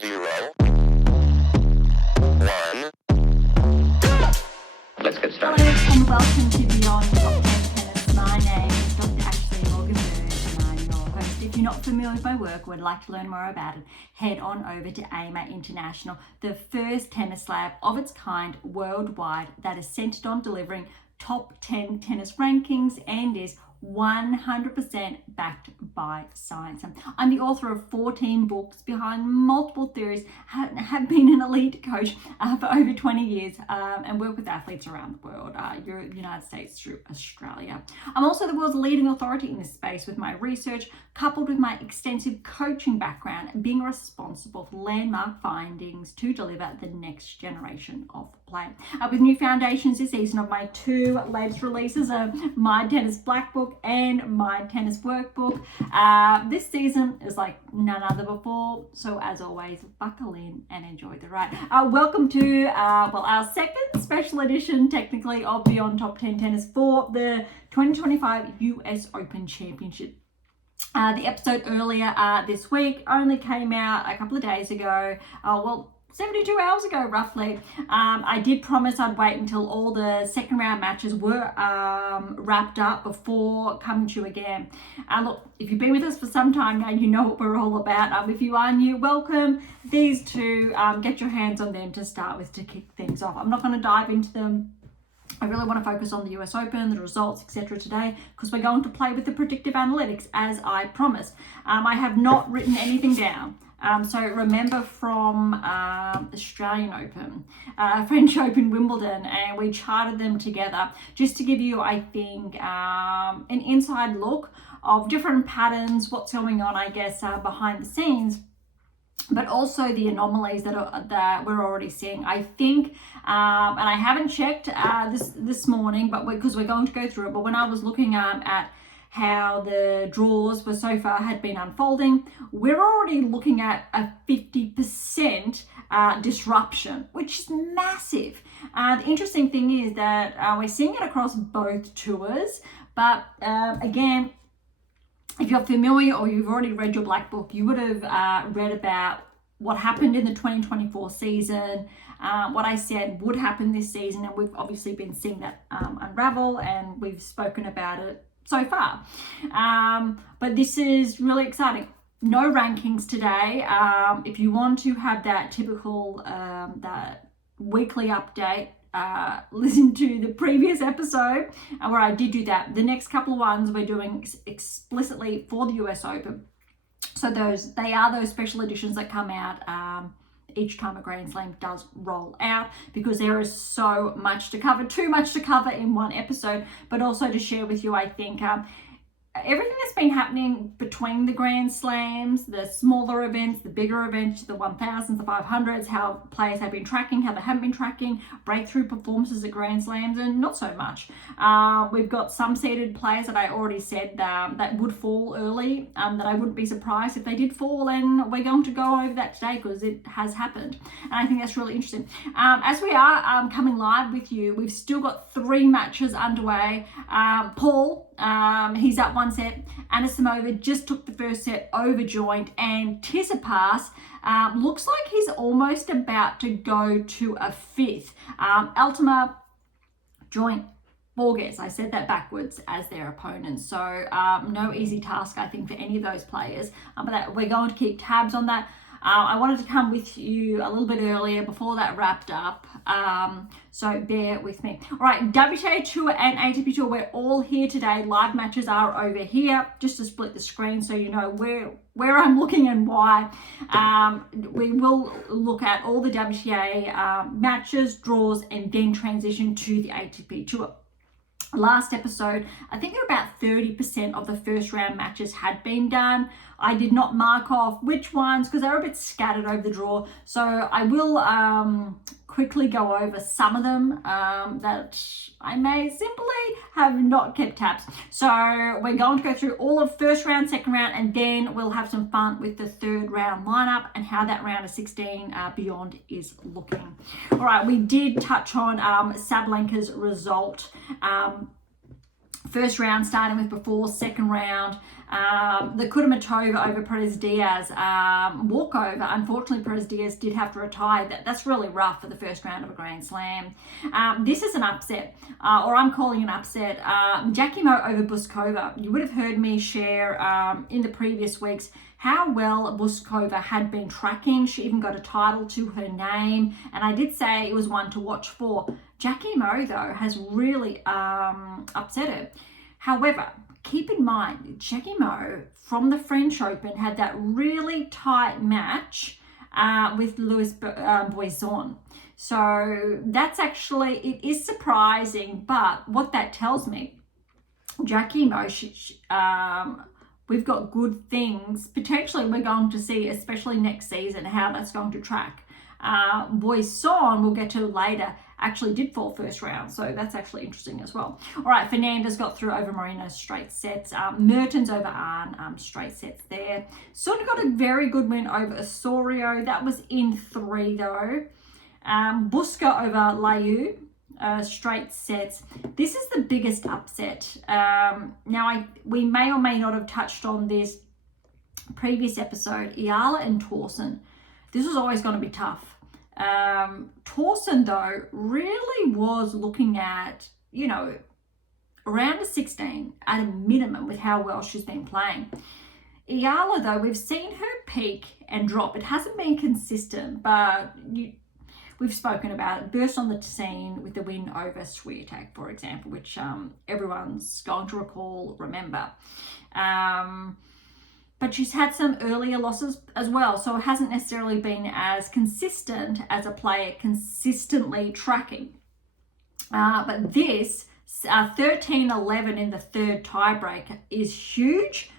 0, 1. Let's get started. Hello and welcome to Beyond Top 10 Tennis. My name is Dr. Ashley Morgan Berge and I'm your host. If you're not familiar with my work or would like to learn more about it, head on over to AM8 International, the first tennis lab of its kind worldwide that is centered on delivering top 10 tennis rankings and is 100% backed by science. I'm the author of 14 books behind multiple theories, have been an elite coach for over 20 years and work with athletes around the world, United States through Australia. I'm also the world's leading authority in this space with my research, coupled with my extensive coaching background, being responsible for landmark findings to deliver the next generation of play. With new foundations this season of my two latest releases of My Tennis Black Book and My Tennis Workbook. This season is like none other before, so as always, buckle in and enjoy the ride. Welcome to our second special edition, technically, of Beyond Top 10 Tennis for the 2025 US Open Championship. The episode earlier this week only came out a couple of days ago. 72 hours ago, roughly. I did promise I'd wait until all the second round matches were wrapped up before coming to you again. Look, if you've been with us for some time now, you know what we're all about. If you are new, welcome. These two, get your hands on them to start with to kick things off. I'm not going to dive into them. I really want to focus on the US Open, the results, etc. today, because we're going to play with the predictive analytics as I promised. I have not written anything down. So remember from Australian Open, French Open, Wimbledon, and we charted them together just to give you, I think, an inside look of different patterns, what's going on, I guess, behind the scenes, but also the anomalies that we're already seeing. I think, and I haven't checked this morning, but because we're going to go through it, but when I was looking at how the draws for so far had been unfolding, we're already looking at a 50% disruption, which is massive. The interesting thing is that we're seeing it across both tours, but again, if you're familiar or you've already read your black book, you would have read about what happened in the 2024 season, what I said would happen this season, and we've obviously been seeing that unravel, and we've spoken about it so far. But this is really exciting. No rankings today. If you want to have that typical that weekly update, listen to the previous episode where I did do that. The next couple of ones we're doing explicitly for the US Open. So they are those special editions that come out each time a Grand Slam does roll out, because there is so much to cover, too much to cover in one episode, but also to share with you, I think, everything that's been happening between the Grand Slams, the smaller events, the bigger events, the 1000s, the 500s, how players have been tracking, how they haven't been tracking, breakthrough performances at Grand Slams, and not so much. We've got some seeded players that I already said that would fall early, that I wouldn't be surprised if they did fall, and we're going to go over that today because it has happened. And I think that's really interesting. As we are coming live with you, we've still got 3 matches underway. Paul, he's up 1 set. Anisimova just took the first set over joint, and Tsitsipas looks like he's almost about to go to a 5th. Altama, joint, Berge, I said that backwards, as their opponents. So no easy task, I think, for any of those players. But we're going to keep tabs on that. I wanted to come with you a little bit earlier before that wrapped up, so bear with me. All right, WTA Tour and ATP Tour, we're all here today. Live matches are over here, just to split the screen so you know where I'm looking and why. We will look at all the WTA matches, draws, and then transition to the ATP Tour. Last episode, I think there were about 30% of the first round matches had been done. I did not mark off which ones because they were a bit scattered over the draw. So I will quickly go over some of them that I may simply have not kept tabs. So we're going to go through all of first round, second round, and then we'll have some fun with the third round lineup and how that round of 16 beyond is looking. All right, we did touch on Sabalenka's result First round starting with before, second round, the Kudermetova over Perez Diaz walkover. Unfortunately, Perez Diaz did have to retire. That's really rough for the first round of a Grand Slam. This is an upset, or I'm calling an upset. Jackie Mo over Buskova. You would have heard me share in the previous weeks how well Buskova had been tracking. She even got a title to her name, and I did say it was one to watch for. Jackie Mo, though, has really upset her. However, keep in mind, Jackie Mo from the French Open had that really tight match with Louis Boisson. So that's actually, it is surprising, but what that tells me, Jackie Mo, we've got good things. Potentially we're going to see, especially next season, how that's going to track. Boisson, we'll get to later, actually did fall first round, so that's actually interesting as well. All right, Fernandez got through over Marino straight sets. Mertens over Arn, straight sets there. Sort of got a very good win over Osorio. That was in 3 though. Buska over Layu, straight sets. This is the biggest upset. Now, we may or may not have touched on this previous episode. Iala and Thorsen. This was always going to be tough. Thorsen, though, really was looking at, around a 16 at a minimum with how well she's been playing. Iala, though, we've seen her peak and drop. It hasn't been consistent, but we've spoken about it. Burst on the scene with the win over Swiatek, for example, which everyone's going to remember. But she's had some earlier losses as well, so it hasn't necessarily been as consistent as a player consistently tracking. But this 13-11 in the third tiebreak is huge,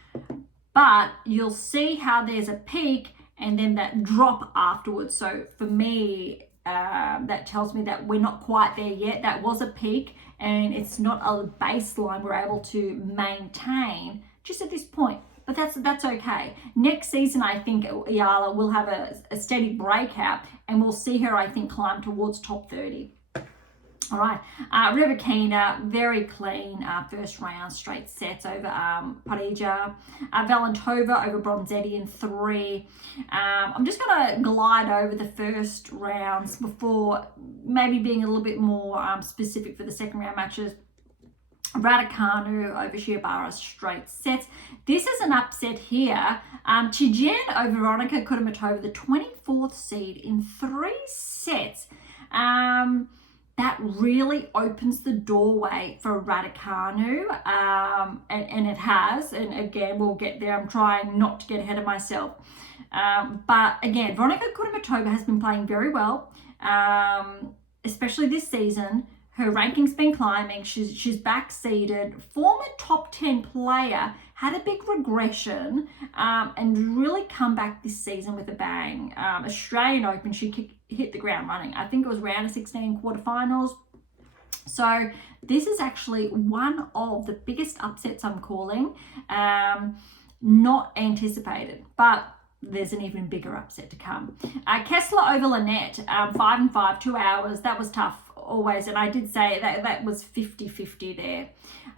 but you'll see how there's a peak and then that drop afterwards. So for me, that tells me that we're not quite there yet. That was a peak, and it's not a baseline we're able to maintain just at this point. But that's okay. Next season, I think Iala will have a steady breakout, and we'll see her, I think, climb towards top 30. All right, Rybakina, very clean first round, straight sets over Parija. Valentova over Bronzetti in 3. I'm just going to glide over the first rounds before maybe being a little bit more specific for the second round matches. Raducanu over Shiobara, straight sets. This is an upset here. Chijin over Veronika Kudermetova, the 24th seed in 3 sets. That really opens the doorway for Raducanu, and it has. And again, we'll get there. I'm trying not to get ahead of myself. But again, Veronika Kudermetova has been playing very well, especially this season. Her ranking's been climbing. She's backseeded. Former top 10 player, had a big regression and really come back this season with a bang. Australian Open, she hit the ground running. I think it was round of 16 quarterfinals. So this is actually one of the biggest upsets I'm calling. Not anticipated, but there's an even bigger upset to come. Kessler over Lynette, 5-5, 2 hours. That was tough always, and I did say that was 50-50 there.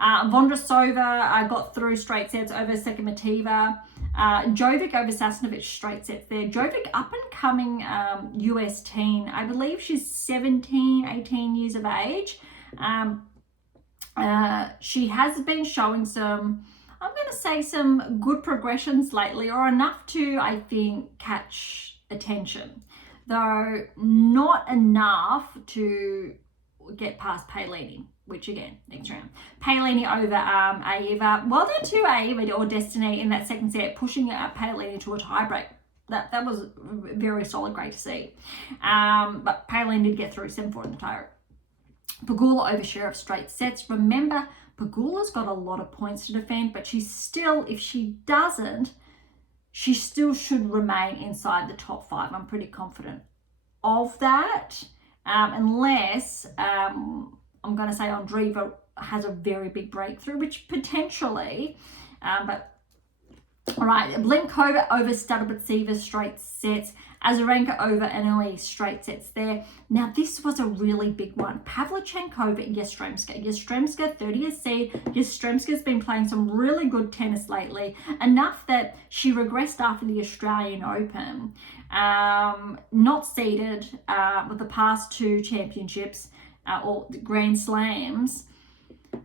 Vondrasova got through straight sets over Sekimoteva. Jovic over Sasnovich, straight sets there. Jovic, up and coming US teen. I believe she's 17, 18 years of age. She has been showing some, I'm going to say, some good progressions lately, or enough to, I think, catch attention. Though not enough to get past Paolini, which again, next round. Paolini over Aiva. Well done to Aiva or Destiny in that second set, pushing Paolini to a tiebreak. That was very solid, great to see. But Paolini did get through 7-4 in the tie. Pegula over Sheriff, straight sets. Remember, Pegula's got a lot of points to defend, but she's still, if she doesn't, she still should remain inside the top 5. I'm pretty confident of that, unless I'm going to say Andreeva has a very big breakthrough, which potentially, but all right, Blinkova over Stadabatseva, straight sets. Azarenka over analyses straight sets there. Now, this was a really big one. Pavlyuchenkova over Yastremska. Yastremska, 30th seed. Yastremska's been playing some really good tennis lately, enough that she regressed after the Australian Open. Not seeded with the past two championships or Grand Slams.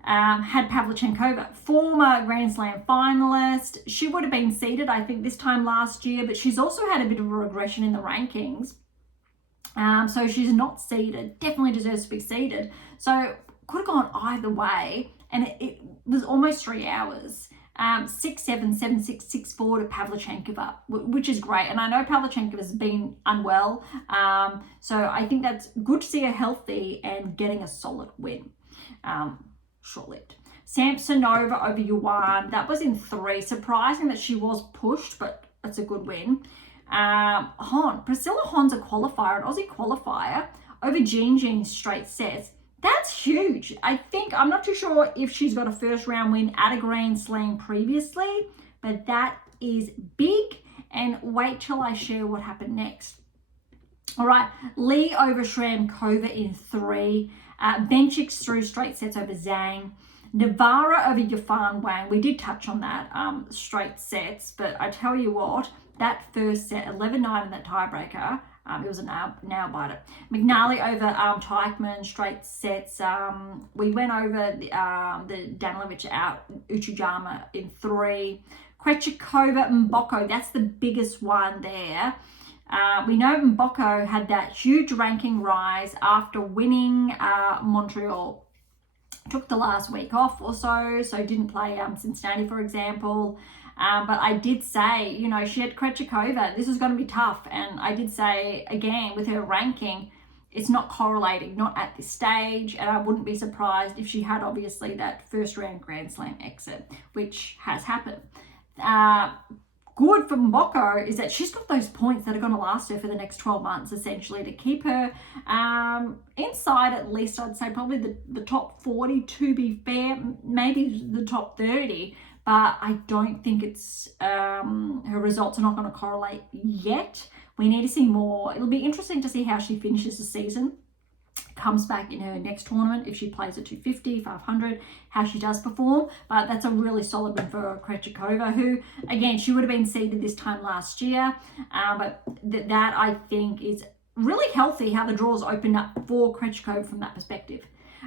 Had Pavlyuchenkova, former Grand Slam finalist. She would have been seeded, I think, this time last year, but she's also had a bit of a regression in the rankings. So she's not seeded, definitely deserves to be seeded. So could have gone either way, and it was almost 3 hours. 6-7, 7-6, 6-4 to Pavlyuchenkova, which is great. And I know Pavlyuchenkova has been unwell, so I think that's good to see her healthy and getting a solid win. Short-lived. Samsonova over Yuan. That was in 3. Surprising that she was pushed, but that's a good win. Priscilla Hon's a qualifier, an Aussie qualifier, over Jean straight sets. That's huge. I'm not too sure if she's got a first round win at a Grand Slam previously, but that is big. And wait till I share what happened next. All right, Lee over Shramkova in 3. Bencic through straight sets over Zhang. Navarra over Yafan Wang. We did touch on that, straight sets, but I tell you what, that first set, 11-9 in that tiebreaker, it was a nail biter. McNally over Teichmann, straight sets. We went over the Danilovic out, Uchijama in 3. Krejcikova, Mboko, that's the biggest one there. We know Mboko had that huge ranking rise after winning Montreal. Took the last week off or so didn't play Cincinnati, for example. But I did say, she had Krejcikova. This is going to be tough. And I did say, again, with her ranking, it's not correlating, not at this stage. And I wouldn't be surprised if she had, obviously, that first round Grand Slam exit, which has happened. Good for Mboko is that she's got those points that are going to last her for the next 12 months, essentially, to keep her inside at least, I'd say, probably the top 40, to be fair, maybe the top 30. But I don't think it's her results are not going to correlate yet. We need to see more. It'll be interesting to see how she finishes the season, comes back in her next tournament, if she plays at 250, 500, how she does perform. But that's a really solid win for Krejcikova, who, again, she would have been seeded this time last year. But that, I think, is really healthy, how the draws opened up for Krejcikova from that perspective.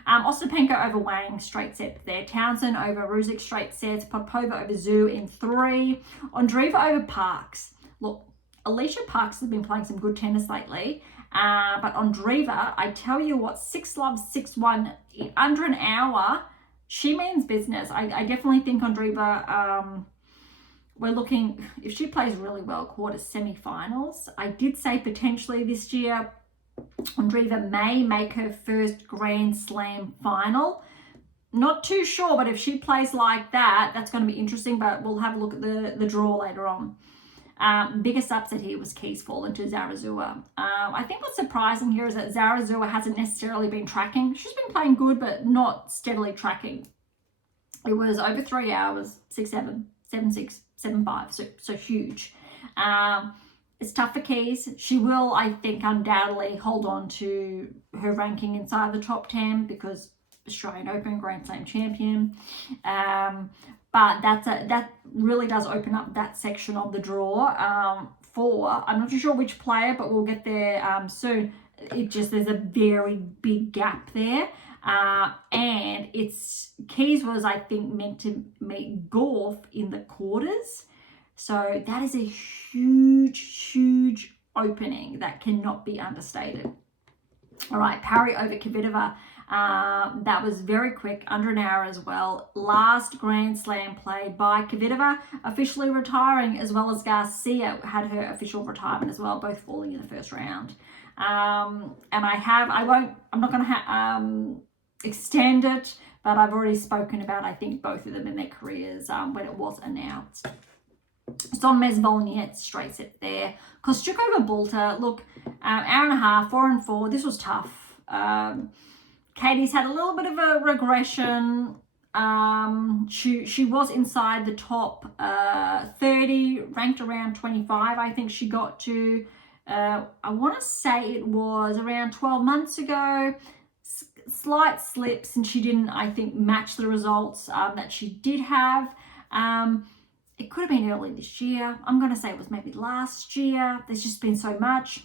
Ostapenko over Wang, straight set there. Townsend over Ruzic, straight sets. Popova over Zhu in 3. Andreeva over Parks. Look, Alicia Parks has been playing some good tennis lately. But Andreeva, I tell you what, 6-love, 6-1 in under an hour, she means business. I definitely think Andreeva, we're looking, if she plays really well, quarter semi-finals. I did say potentially this year, Andreeva may make her first Grand Slam final. Not too sure, but if she plays like that, that's going to be interesting, but we'll have a look at the draw later on. Biggest upset here was Keys falling to Zarazua. I think what's surprising here is that Zarazua hasn't necessarily been tracking. She's been playing good, but not steadily tracking. It was over 3 hours, 6-7, 7-6, 7-5, so huge. It's tough for Keys. She will, I think, undoubtedly hold on to her ranking inside the top 10 because Australian Open Grand Slam champion. But that really does open up that section of the draw for, I'm not too sure which player, but we'll get there soon. There's a very big gap there. And Keys was, I think, meant to meet Gauff in the quarters. So that is a huge, huge opening that cannot be understated. All right, Parry over Kvitova. That was very quick, under an hour as well. Last Grand Slam played by Kvitova, officially retiring, as well as Garcia had her official retirement as well, both falling in the first round. And I'm not going to extend it, but I've already spoken about, I think, both of them in their careers when it was announced. Sonmez Volniet, straight set there. Kostyuk over Bulter. Look, hour and a half, 4-4. This was tough. Katie's had a little bit of a regression. She was inside the top 30, ranked around 25. I think she got to I want to say it was around 12 months ago. Slight slips, and she didn't, I think, match the results that she did have. It could have been early this year. I'm going to say it was maybe last year. There's just been so much.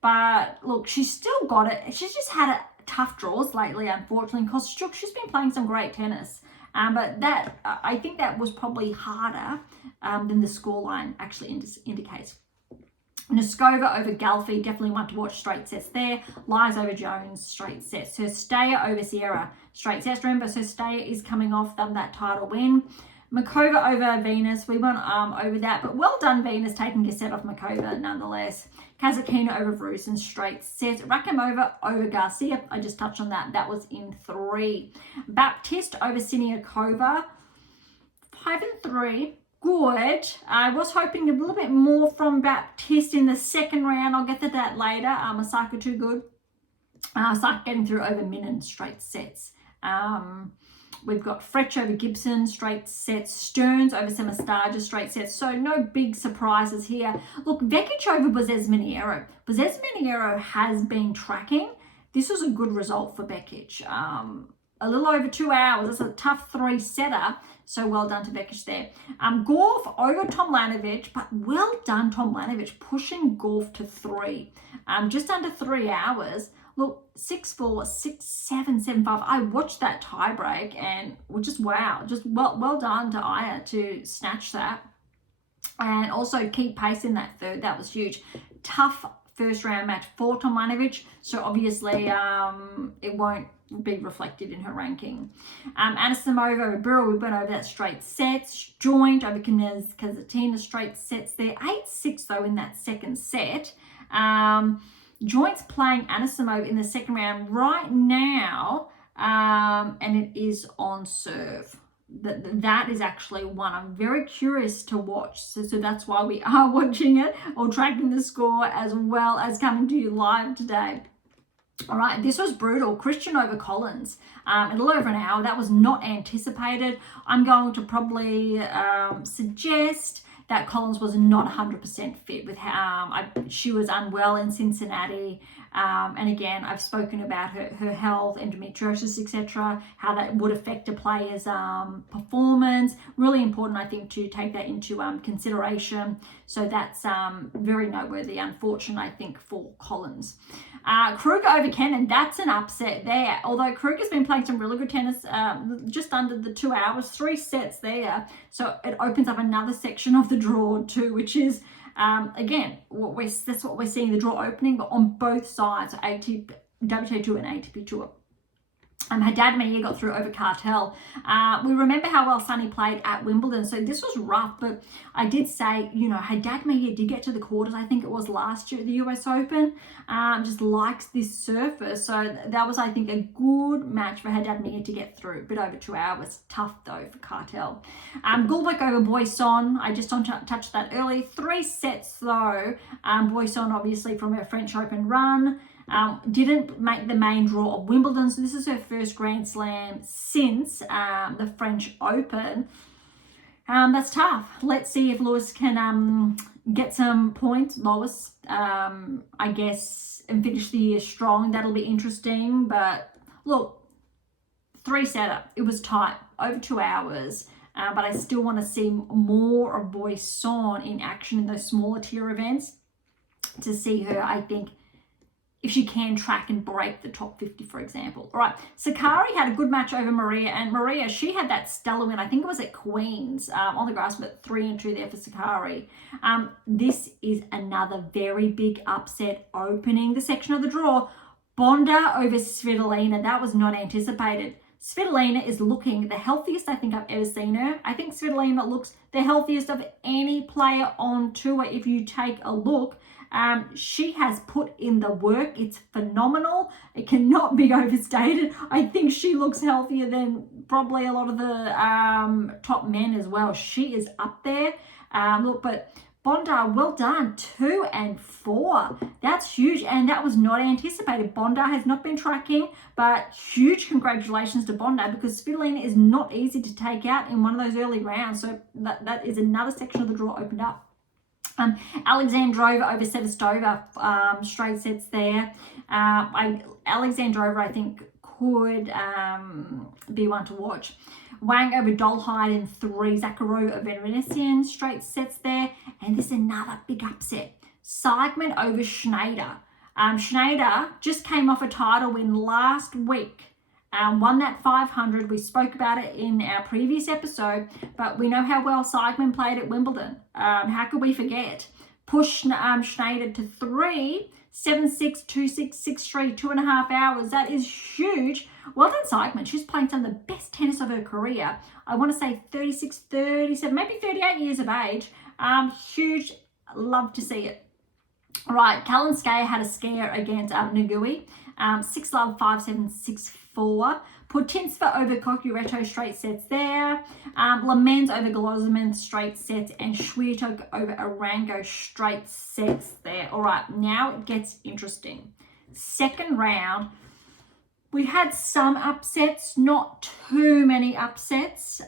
But look, she's still got it. She's just had tough draws lately, unfortunately, because she's been playing some great tennis. But that, I think that was probably harder than the scoreline actually indicates. Noskova over Galfi, definitely one to watch, straight sets there. Lies over Jones, straight sets. Herstaya over Sierra, straight sets. Remember, Herstaya is coming off that title win. Makova over Venus, we went over that, but well done Venus taking a set off Makova nonetheless. Kazatkina over Brusen, straight sets. Rakimova over Garcia, I just touched on that. That was in 3. Baptiste over Siniakova, 5-3. Good. I was hoping a little bit more from Baptiste in the second round. I'll get to that later. Osaka too good. Osaka getting through over Minen, straight sets. We've got Fretch over Gibson, straight sets. Stearns over Semastaja, straight sets. So no big surprises here. Look, Vekic over Bozes Miniero. Bozes Miniero has been tracking. This was a good result for Vekic. A little over 2 hours. It's a tough 3-setter. So well done to Vekic there. Gorf over Tomljanovic, but well done Tomljanovic, pushing Gorf to 3. Just under 3 hours. Look, 6-4, 6-7, 7-5. I watched that tiebreak and just wow. Just well done to Aya to snatch that. And also keep pace in that third. That was huge. Tough first round match for Tomljanovic. So obviously it won't be reflected in her ranking. Anisimova over Burrow, we went over that straight sets. Joint over Kazatina, straight sets there. 8-6 though in that second set. Joint's playing Anisimova in the second round right now, and it is on serve. That is actually one I'm very curious to watch. So that's why we are watching it or tracking the score as well as coming to you live today. All right, this was brutal. Christian over Collins, a little over an hour. That was not anticipated. I'm going to probably suggest that Collins was not 100% fit with how she was unwell in Cincinnati. And again, I've spoken about her health, endometriosis, etc., how that would affect a player's performance. Really important, I think, to take that into consideration. So that's very noteworthy, unfortunate, I think, for Collins. Kruger over Kenin, that's an upset there. Although Kruger's been playing some really good tennis, just under the 2 hours, 3 sets there. So it opens up another section of the draw too, which is, again, that's what we're seeing, the draw opening, but on both sides, WTA Tour and ATP Tour. Haddad Mania got through over Cartel. We remember how well Sunny played at Wimbledon, so this was rough, but I did say, Haddad Mania did get to the quarters, I think it was last year at the US Open, just likes this surface, so that was, I think, a good match for Haddad Mania to get through, a bit over 2 hours. Tough, though, for Cartel. Gulbek over Boisson, I just touched that early. 3 sets, though. Boisson, obviously, from her French Open run. Didn't make the main draw of Wimbledon, so this is her first Grand Slam since the French Open. That's tough. Let's see if Lewis can get some points, Lois, I guess, and finish the year strong. That'll be interesting. But look, 3-setter. It was tight, over 2 hours. But I still want to see more of Boisson in action in those smaller tier events to see her, I think, if she can track and break the top 50, for example. All right, Sakari had a good match over Maria, and Maria, she had that stellar win. I think it was at Queen's on the grass, but 3-2 there for Sakari. This is another very big upset opening the section of the draw. Bonda over Svitolina. That was not anticipated. Svitolina is looking the healthiest I think I've ever seen her. I think Svitolina looks the healthiest of any player on tour if you take a look. She has put in the work. It's phenomenal. It cannot be overstated. I think she looks healthier than probably a lot of the top men as well. She is up there. Look, but Bondar, well done. 2 and 4. That's huge, and that was not anticipated. Bondar has not been tracking, but huge congratulations to Bondar, because Svitolina is not easy to take out in one of those early rounds. So that is another section of the draw opened up. Alexandrova over Sevastova, straight sets there. Alexandrova, I think, could be one to watch. Wang over Dolhide in 3. Zakharova over Venesian, straight sets there. And this is another big upset. Seigman over Schneider. Schneider just came off a title win last week. Won that 500. We spoke about it in our previous episode, but we know how well Seigman played at Wimbledon. How could we forget? Pushed Schneider to 3, 7-6, 2-6, 6-3, 2.5 hours. That is huge. Well done, Seigman. She's playing some of the best tennis of her career. I want to say 36, 37, maybe 38 years of age. Huge. Love to see it. All right, Kalinskaya had a scare against Nagui. 6-love, 5-7, 6-4. Putintseva over Kokureto, straight sets there. Lamens over Glozman, straight sets. And Swiatek over Arango, straight sets there. All right, now it gets interesting. Second round, we had some upsets, not too many upsets.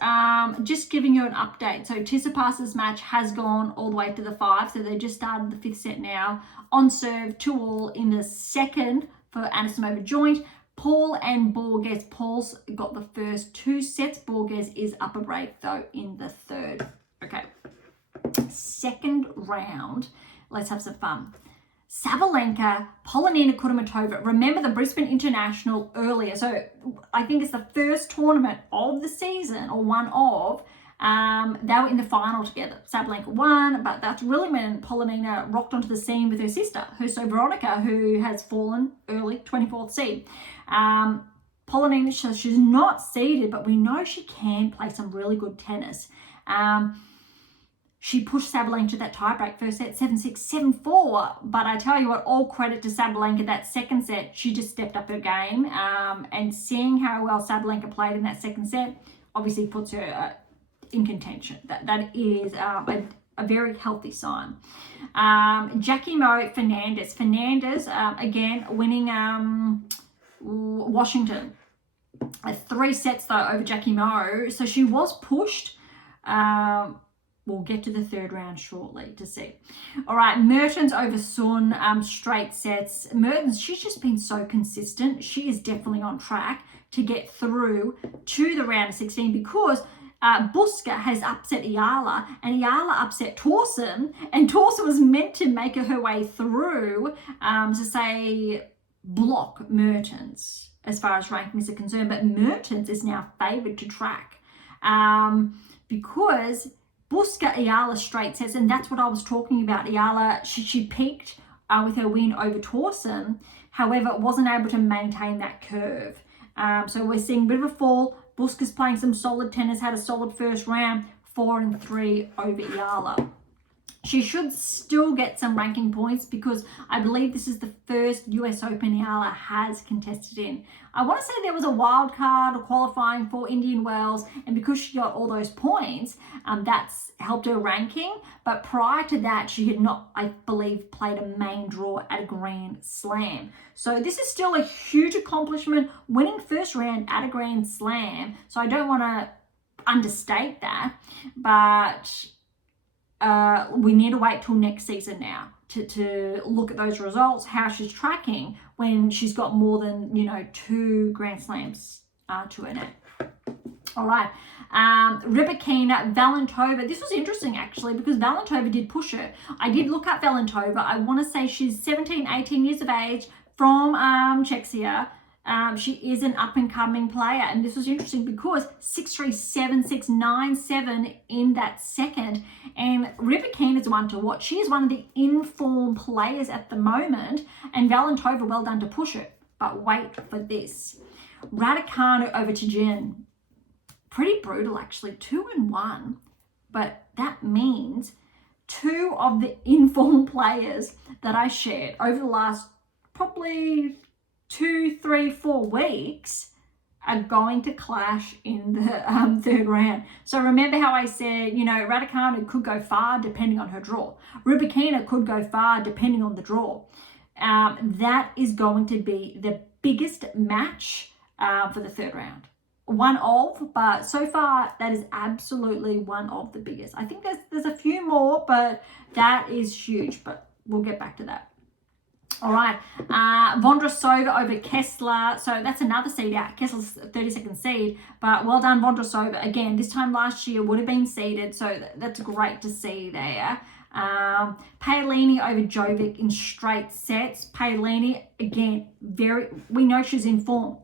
Just giving you an update. So Tsitsipas's match has gone all the way to the 5. So they just started the 5th set now. On serve, 2-all in the second for Anisimova joint. Paul and Borges. Paul's got the first 2 sets. Borges is up a break though in the 3rd. Okay. Second round. Let's have some fun. Sabalenka, Polonina Kudermetova. Remember the Brisbane International earlier. So I think it's the first tournament of the season, or one of. They were in the final together. Sabalenka won, but that's really when Polonina rocked onto the scene with her sister, Veronica, who has fallen early, 24th seed. Polonina, she's not seeded, but we know she can play some really good tennis. She pushed Sabalenka to that tiebreak first set, 7-6, 7-4. But I tell you what, all credit to Sabalenka. That second set, she just stepped up her game. And seeing how well Sabalenka played in that second set, obviously puts her in contention. That is a very healthy sign. Jackie Mo, Fernandez. Fernandez, again, winning Washington. 3 sets, though, over Jackie Mo. So she was pushed. We'll get to the 3rd round shortly to see. All right, Mertens over Sun, straight sets. Mertens, she's just been so consistent. She is definitely on track to get through to the round of 16 because Buska has upset Ayala and Ayala upset Towson, and Towson was meant to make her way through to say block Mertens as far as rankings are concerned, but Mertens is now favoured to track because Buska Ayala straight sets, and that's what I was talking about. Ayala, she peaked with her win over Towson, however, wasn't able to maintain that curve. So we're seeing a bit of a fall. Buska's playing some solid tennis, had a solid first round, 4-3 over Ayala. She should still get some ranking points because I believe this is the first US Open Ayala has contested in. I want to say there was a wild card qualifying for Indian Wells, and because she got all those points, that's helped her ranking. But prior to that, she had not, I believe, played a main draw at a Grand Slam. So this is still a huge accomplishment, winning first round at a Grand Slam. So I don't want to understate that, but we need to wait till next season now to look at those results, how she's tracking when she's got more than, 2 Grand Slams to her name. All right. Rybakina, Valentova. This was interesting, actually, because Valentova did push her. I did look up Valentova. I want to say she's 17, 18 years of age from Czechia. She is an up-and-coming player, and this was interesting because 6-3, 7-6, 9-7 in that second, and Rybakina is one to watch. She is one of the in-form players at the moment, and Valentova, well done to push her. But wait for this. Raducanu over Tijin. Pretty brutal, actually. 2-1, but that means 2 of the in-form players that I shared over the last probably 2, 3, 4 weeks are going to clash in the 3rd round. So remember how I said, Raducanu could go far depending on her draw. Rybakina could go far depending on the draw. That is going to be the biggest match for the 3rd round. one of, but so far that is absolutely one of the biggest. I think there's a few more, but that is huge, but we'll get back to that. All right, Vondrousova over Kessler. So that's another seed out. Kessler's 32nd seed, but well done, Vondrousova. Again, this time last year would have been seeded, so that's great to see there. Paolini over Jovic in straight sets. Paolini, again, we know she's in form.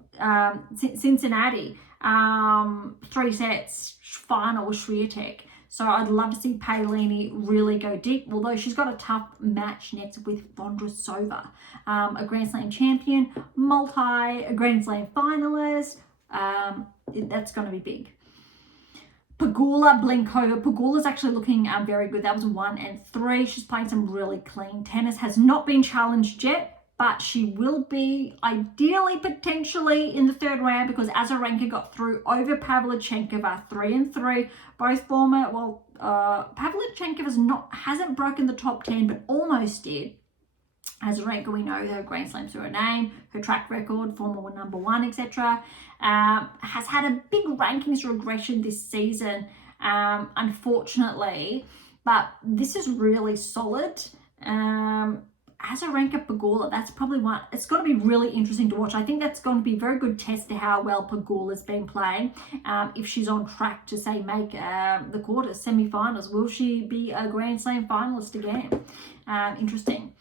Cincinnati, 3 sets, final with Swiatek. So I'd love to see Paolini really go deep, although she's got a tough match next with Vondrousova, a Grand Slam champion, Grand Slam finalist. That's going to be big. Pegula, Blinkova. Pegula's actually looking very good. That was 1 and 3. She's playing some really clean tennis. Has not been challenged yet, but she will be ideally potentially in the 3rd round because Azarenka got through over Pavlyuchenkova 3 and 3. Both former, Pavlyuchenkova hasn't broken the top 10, but almost did. Azarenka, we know her Grand Slams through her name, her track record, former number 1, etc. Has had a big rankings regression this season, unfortunately, but this is really solid. Azarenka, Pegula, that's probably one. It's going to be really interesting to watch. I think that's going to be a very good test to how well Pegula's been playing. If she's on track to, say, make the quarters, semi-finals, will she be a Grand Slam finalist again? Interesting.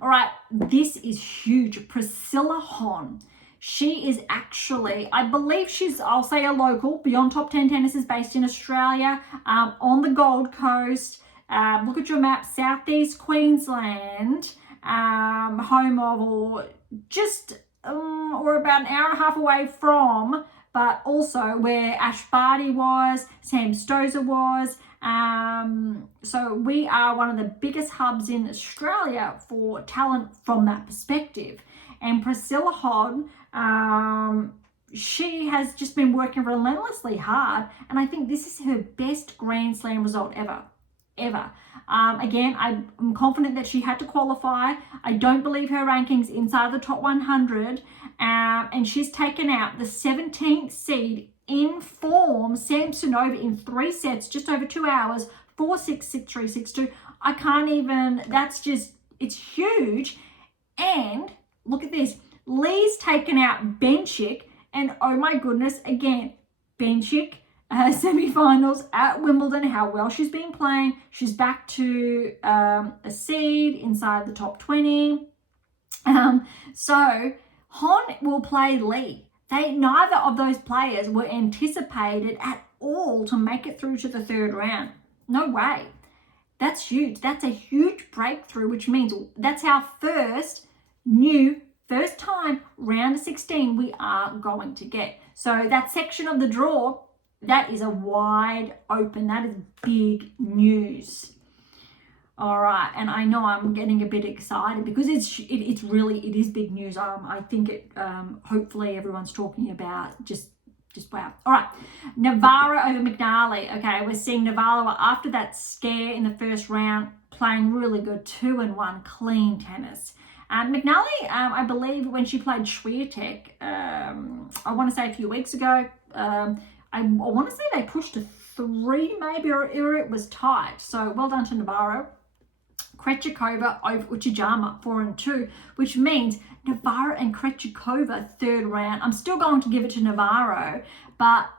All right, this is huge. Priscilla Hon. She is actually, I believe I'll say a local. Beyond Top 10 Tennis is based in Australia, on the Gold Coast. Look at your map, Southeast Queensland. Home of or about an hour and a half away from, but also where Ash Barty was, Sam Stosur was. So we are one of the biggest hubs in Australia for talent from that perspective. And Priscilla Hon, she has just been working relentlessly hard, and I think this is her best Grand Slam result ever. Again, I'm confident that she had to qualify. I don't believe her rankings inside the top 100, and she's taken out the 17th seed in form, Samsonova, in 3 sets, just over 2 hours, 4-6, 6-3, 6-2. I can't even, it's huge. And look at this, Lee's taken out Bencic, and oh my goodness, again, Bencic, semi-finals at Wimbledon, how well she's been playing. She's back to a seed inside the top 20. So Hon will play Lee. Neither of those players were anticipated at all to make it through to the 3rd round. No way. That's huge. That's a huge breakthrough, which means that's our first time round of 16 we are going to get. So that section of the draw, that is a wide open. That is big news. All right, and I know I'm getting a bit excited because it is big news. I think hopefully everyone's talking about just wow. All right, Navarro over McNally. Okay, we're seeing Navarro after that scare in the 1st round playing really good 2-1 clean tennis. McNally, I believe when she played Swiatek, I want to say a few weeks ago, I want to say they pushed to 3 maybe, or it was tight. So well done to Navarro. Krejcikova over Uchijama 4 and 2, which means Navarro and Krejcikova 3rd round. I'm still going to give it to Navarro, but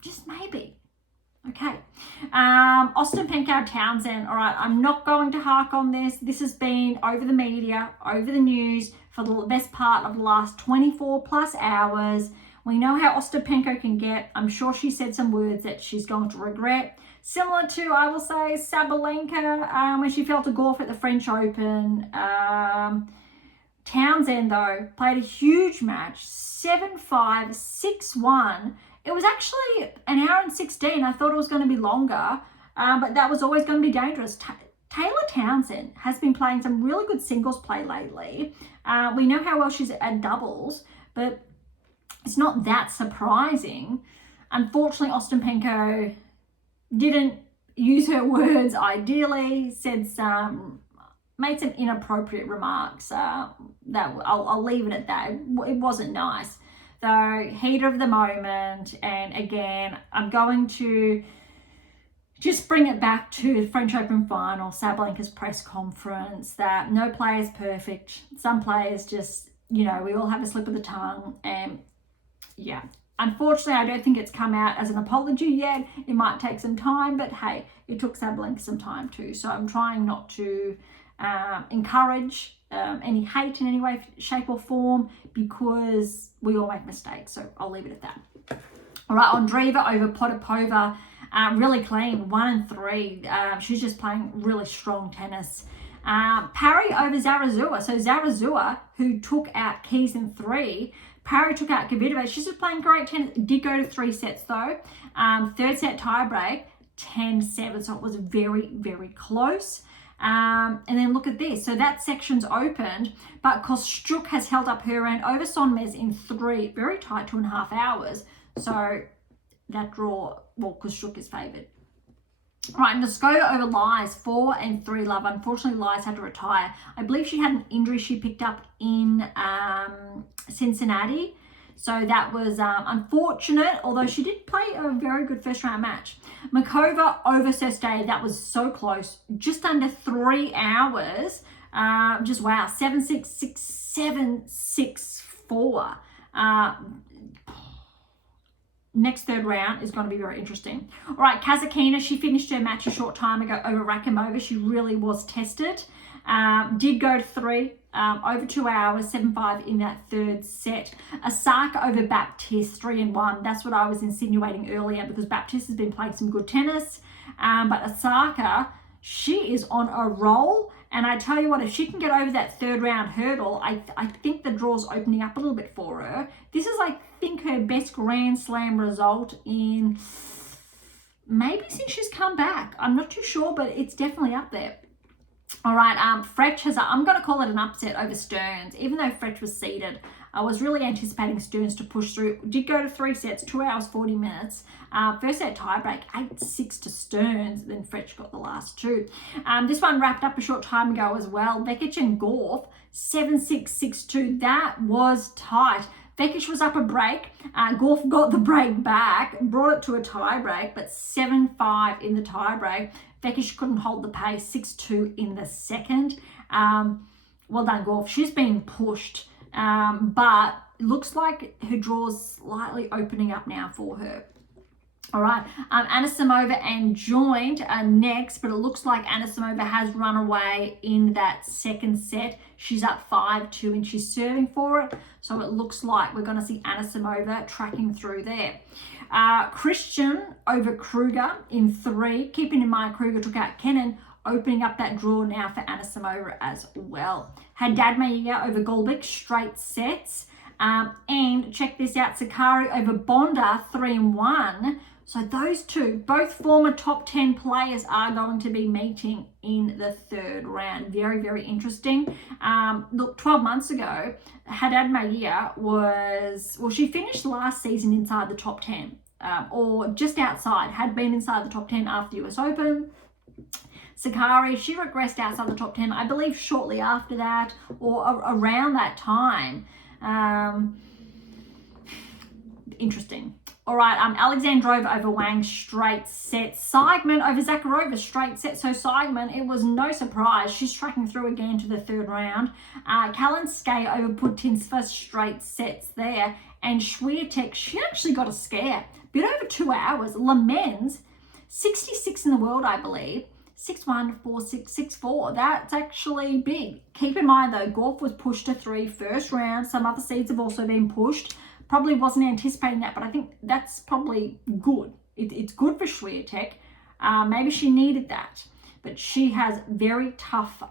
just maybe. Okay. Ostapenko Townsend. All right, I'm not going to hark on this. This has been over the media, over the news for the best part of the last 24 plus hours. We know how Ostapenko can get. I'm sure she said some words that she's going to regret. Similar to, I will say, Sabalenka when she fell to Gauff at the French Open. Townsend, though, played a huge match, 7-5, 6-1. It was actually an hour and 16. I thought it was going to be longer, but that was always going to be dangerous. Taylor Townsend has been playing some really good singles play lately. We know how well she's at doubles, but it's not that surprising. Unfortunately, Ostapenko didn't use her words ideally, made some inappropriate remarks. That I'll leave it at that. It wasn't nice. though, heat of the moment. And again, I'm going to just bring it back to the French Open final, Sabalenka's press conference, that no player is perfect. Some players just, we all have a slip of the tongue. And yeah, unfortunately, I don't think it's come out as an apology yet. It might take some time, but hey, it took Sabalenka some time too. So I'm trying not to encourage any hate in any way, shape or form, because we all make mistakes. So I'll leave it at that. All right, Andreeva over Potapova, really clean, 1-3. She's just playing really strong tennis. Parry over Zarazua. So Zarazua, who took out Keys in 3, Parry took out Kvitova. She's just playing great tennis. Did go to 3 sets though. Third set tiebreak, 10-7. So it was very, very close. And then look at this. So that section's opened, but Kostyuk has held up her end over Sonmez in 3, very tight, 2.5 hours. So that draw, well, Kostyuk is favoured. Right, Noskova over Lies, 4-3 love. Unfortunately, Lies had to retire. I believe she had an injury she picked up in Cincinnati. So that was unfortunate, although she did play a very good first round match. Makova over Sestay, that was so close. Just under 3 hours. Just wow, 7-6, 6-7, 6-4. Next third round is going to be very interesting. All right, Kazatkina, she finished her match a short time ago over Rakimova. She really was tested. Did go to 3, over 2 hours, 7-5 in that third set. Osaka over Baptiste, 3-1. That's what I was insinuating earlier, because Baptiste has been playing some good tennis. But Osaka, she is on a roll. And I tell you what, if she can get over that third round hurdle, I think the draw's opening up a little bit for her. This is, I think, her best Grand Slam result in maybe since she's come back. I'm not too sure, but it's definitely up there. All right, Fretch has, I'm going to call it an upset over Stearns. Even though Fretch was seeded, I was really anticipating Stearns to push through. Did go to 3 sets, 2 hours, 40 minutes. First set tiebreak, 8-6 to Stearns. Then Fretch got the last 2. This one wrapped up a short time ago as well. Vekic and Gorf, 7-6, 6-2. That was tight. Vekic was up a break. Gorf got the break back, brought it to a tiebreak, but 7-5 in the tiebreak. Vekic couldn't hold the pace, 6-2 in the second. Well done, Gorf. She's been pushed, but it looks like her draw's slightly opening up now for her. All right, Anisimova and Joint are next, but it looks like Anisimova has run away in that second set. She's up 5-2 and she's serving for it. So it looks like we're going to see Anisimova tracking through there. Christian over Kruger in 3. Keeping in mind, Kruger took out Kennan, opening up that draw now for Anisimova as well. Haddad Maia over Golbic, straight sets. And check this out, Sakari over Bonda, 3-1. So those two, both former top 10 players, are going to be meeting in the third round. Very, very interesting. Look, 12 months ago, Haddad Maia was, well, she finished last season inside the top 10, or just outside, had been inside the top 10 after the US Open. Sakari, she regressed outside the top 10, I believe shortly after that, or around that time. Interesting. All right, Alexandrova over Wang, straight set. Seigman over Zakharova, straight set. So Seigman, it was no surprise. She's tracking through again to the third round. Kalinskaya over Putintseva, straight sets there. And Swiatek, she actually got a scare. Bit over 2 hours. Lemens, 66 in the world, I believe. 6-1, 4-6, 6-4. That's actually big. Keep in mind, though, Gorf was pushed to 3 first round. Some other seeds have also been pushed. Probably wasn't anticipating that, but I think that's probably good. It's good for Swiatek. Maybe she needed that. But she has very tough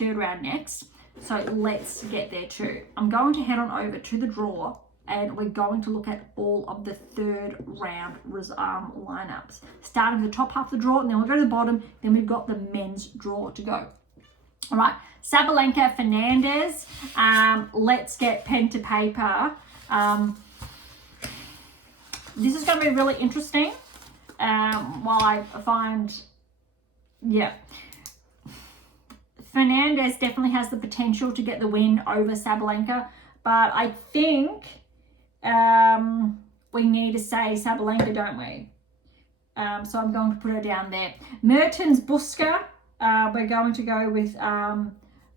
third round next. So let's get there too. I'm going to head on over to the draw, and we're going to look at all of the third round lineups. Starting with the top half of the draw, and then we'll go to the bottom. Then we've got the men's draw to go. All right, Sabalenka, Fernandez. Let's get pen to paper. This is going to be really interesting. While I find, yeah, Fernandez definitely has the potential to get the win over Sabalenka, but I think we need to say Sabalenka, don't we? So I'm going to put her down there. Mertens Buska, we're going to go with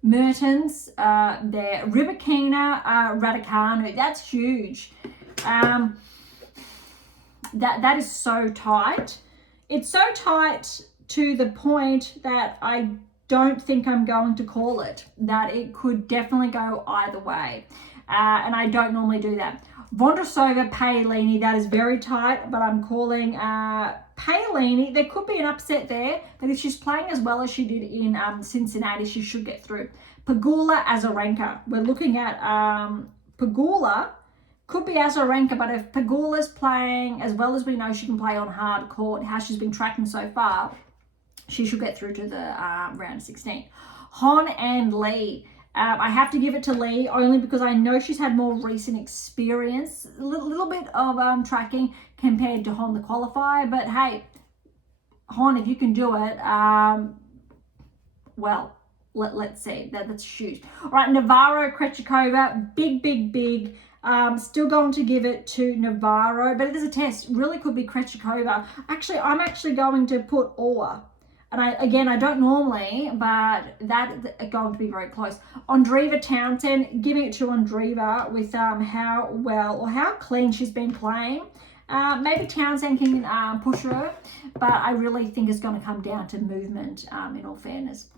Mertens there. Rybakina Raducanu, that's huge. That is so tight. It's so tight to the point that I don't think I'm going to call it, that it could definitely go either way. And I don't normally do that. Vondrousova, Paolini, that is very tight, but I'm calling Paolini. There could be an upset there, but if she's playing as well as she did in Cincinnati, she should get through. Pegula, Azarenka. We're looking at Pegula. Could be Azarenka, but if Pegula's playing as well as we know she can play on hard court, how she's been tracking so far, she should get through to the round of 16. Hon and Lee. I have to give it to Lee only because I know she's had more recent experience, a little bit of tracking compared to Hon the qualifier. But hey, Hon, if you can do it, well, let's see. That's huge. All right, Navarro, Krejcikova, big. Still going to give it to Navarro, but it is a test. Really could be Krejcikova. Actually, I'm actually going to put Orr. And I don't normally, but that is going to be very close. Andreeva Townsend, giving it to Andreeva with how well or how clean she's been playing. Maybe Townsend can push her, but I really think it's going to come down to movement, in all fairness.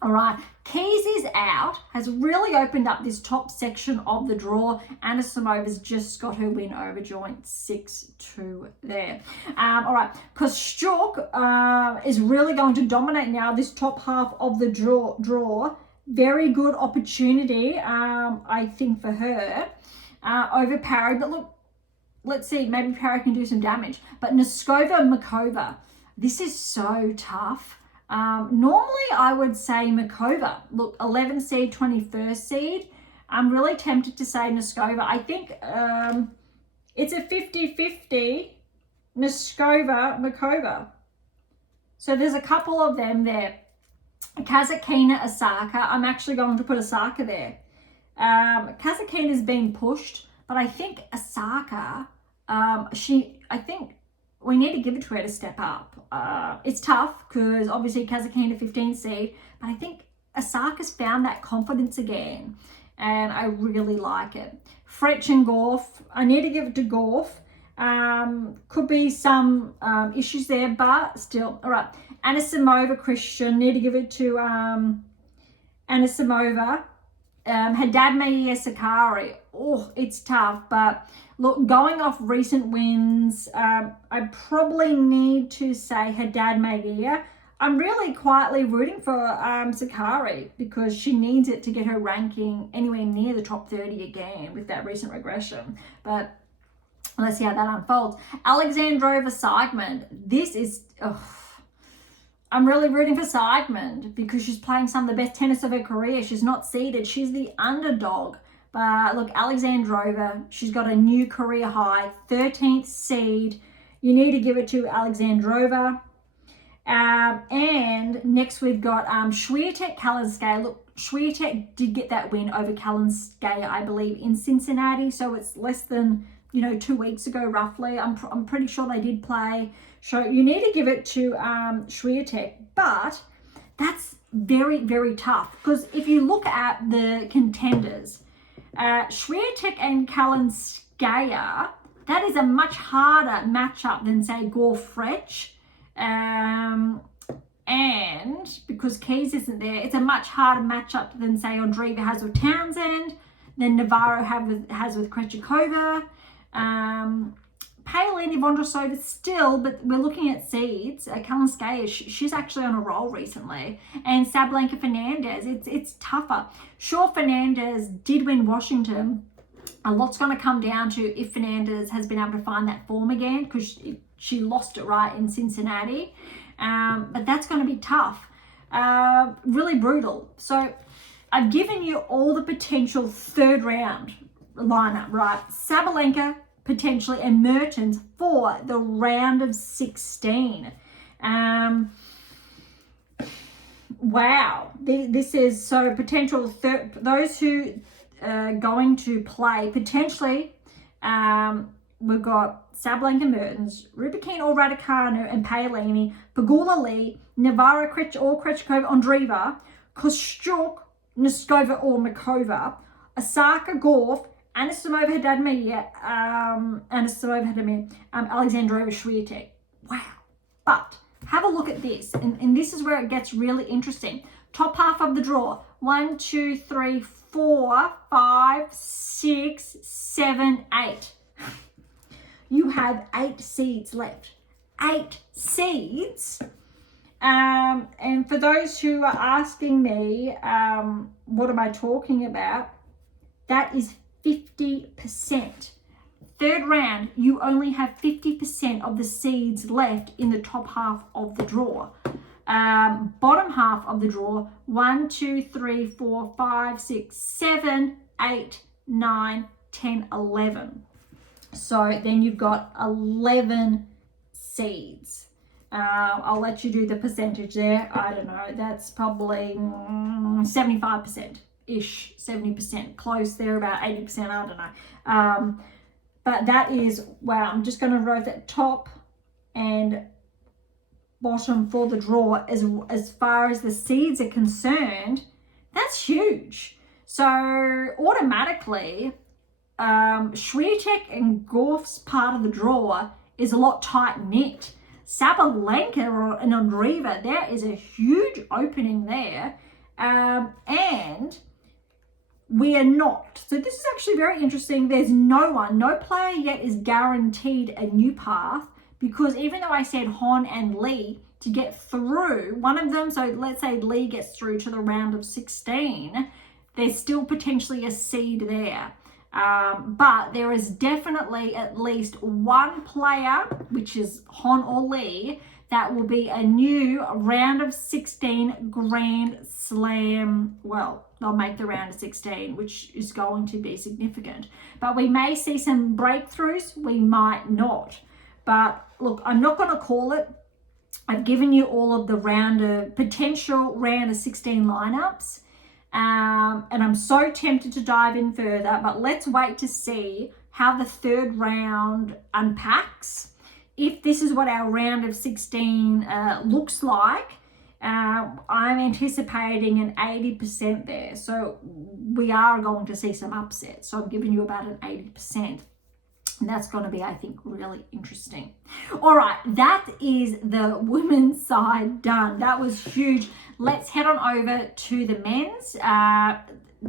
All right, Keys is out, has really opened up this top section of the draw. Anna Samova's just got her win over joint 6-2 there. All right, Kostyuk is really going to dominate now this top half of the draw. Very good opportunity, I think, for her over Parry. But look, let's see, maybe Parry can do some damage. But Noskova Makova, this is so tough. Normally I would say Makova. Look, 11 seed, 21st seed. I'm really tempted to say Noskova. I think it's a 50-50 Noskova, Makova. So there's a couple of them there. Kasatkina, Osaka. I'm actually going to put Osaka there. Kasatkina's been pushed, but I think Osaka, I think we need to give it to her to step up. It's tough because obviously Kasatkina 15 seed, but I think Osaka's found that confidence again, and I really like it. Fretch and Gorf, I need to give it to Gorf. Could be some issues there, but still. All right, Anisimova, Christian, need to give it to Anisimova. Haddad Maia Sakari, oh, it's tough, but look, going off recent wins, I probably need to say Haddad Maia. I'm really quietly rooting for Sakari because she needs it to get her ranking anywhere near the top 30 again with that recent regression. But let's see how that unfolds. Alexandrova Seigman, this is... I'm really rooting for Seigman because she's playing some of the best tennis of her career. She's not seeded. She's the underdog. But look, Alexandrova, she's got a new career high, 13th seed. You need to give it to Alexandrova. And next we've got Swiatek, Kalinskaya. Look, Swiatek did get that win over Kalinskaya, I believe, in Cincinnati. So it's less than, 2 weeks ago, roughly. I'm pretty sure they did play. So you need to give it to Swiatek, but that's very, very tough because if you look at the contenders, Swiatek and Kalinskaya, that is a much harder matchup than, say, Gorf-Fretch. And because Keys isn't there, it's a much harder matchup than, say, Andreeva has with Townsend, than Navarro has with Krejcikova. Paolini, Vondrousova still, but we're looking at seeds. Kalinskaya, she's actually on a roll recently. And Sabalenka Fernandez, it's tougher. Sure, Fernandez did win Washington. A lot's going to come down to if Fernandez has been able to find that form again because she lost it right in Cincinnati. But that's going to be tough. Really brutal. So I've given you all the potential third round lineup, right? Sabalenka, potentially, and Mertens for the round of 16. Wow, this is so potential. Those who are going to play potentially We've got Sabalenka Mertens, Rybakina or Raducanu and Paolini, Pegula Lee, Navarra or Krejcikova, Andreeva, Kostyuk, Noskova or Makova, Osaka Gauff, Anisimova Hadadmir, Alexandrova Swiatek. Wow. But have a look at this, and this is where it gets really interesting. Top half of the draw, 1, 2, 3, 4, 5, 6, 7, 8. You have 8 seeds left. 8 seeds. And for those who are asking me, what am I talking about? That is 50%. Third round, you only have 50% of the seeds left in the top half of the draw. Bottom half of the draw, 1, 2, 3, 4, 5, 6, 7, 8, 9, 10, 11. So then you've got 11 seeds. I'll let you do the percentage there. I don't know. That's probably 75%-ish, 70%. Close there, about 80%. I don't know. But that is, wow, I'm just going to write that top and bottom for the draw. As far as the seeds are concerned, that's huge. So automatically, Swiatek and Gauff's part of the draw is a lot tight-knit. Sabalenka and Andreeva, there is a huge opening there. And we are not. So this is actually very interesting. There's no player yet is guaranteed a new path, because even though I said Hon and Lee to get through, one of them, so let's say Lee gets through to the round of 16, there's still potentially a seed there. But there is definitely at least one player, which is Hon or Lee, that will be a new round of 16 Grand Slam. Well, they'll make the round of 16, which is going to be significant. But we may see some breakthroughs. We might not. But look, I'm not going to call it. I've given you all of the potential round of 16 lineups. And I'm so tempted to dive in further, but let's wait to see how the third round unpacks. If this is what our round of 16 looks like, I'm anticipating an 80% there. So we are going to see some upsets. So I'm giving you about an 80%. And that's going to be, I think, really interesting. All right, that is the women's side done. That was huge. Let's head on over to the men's.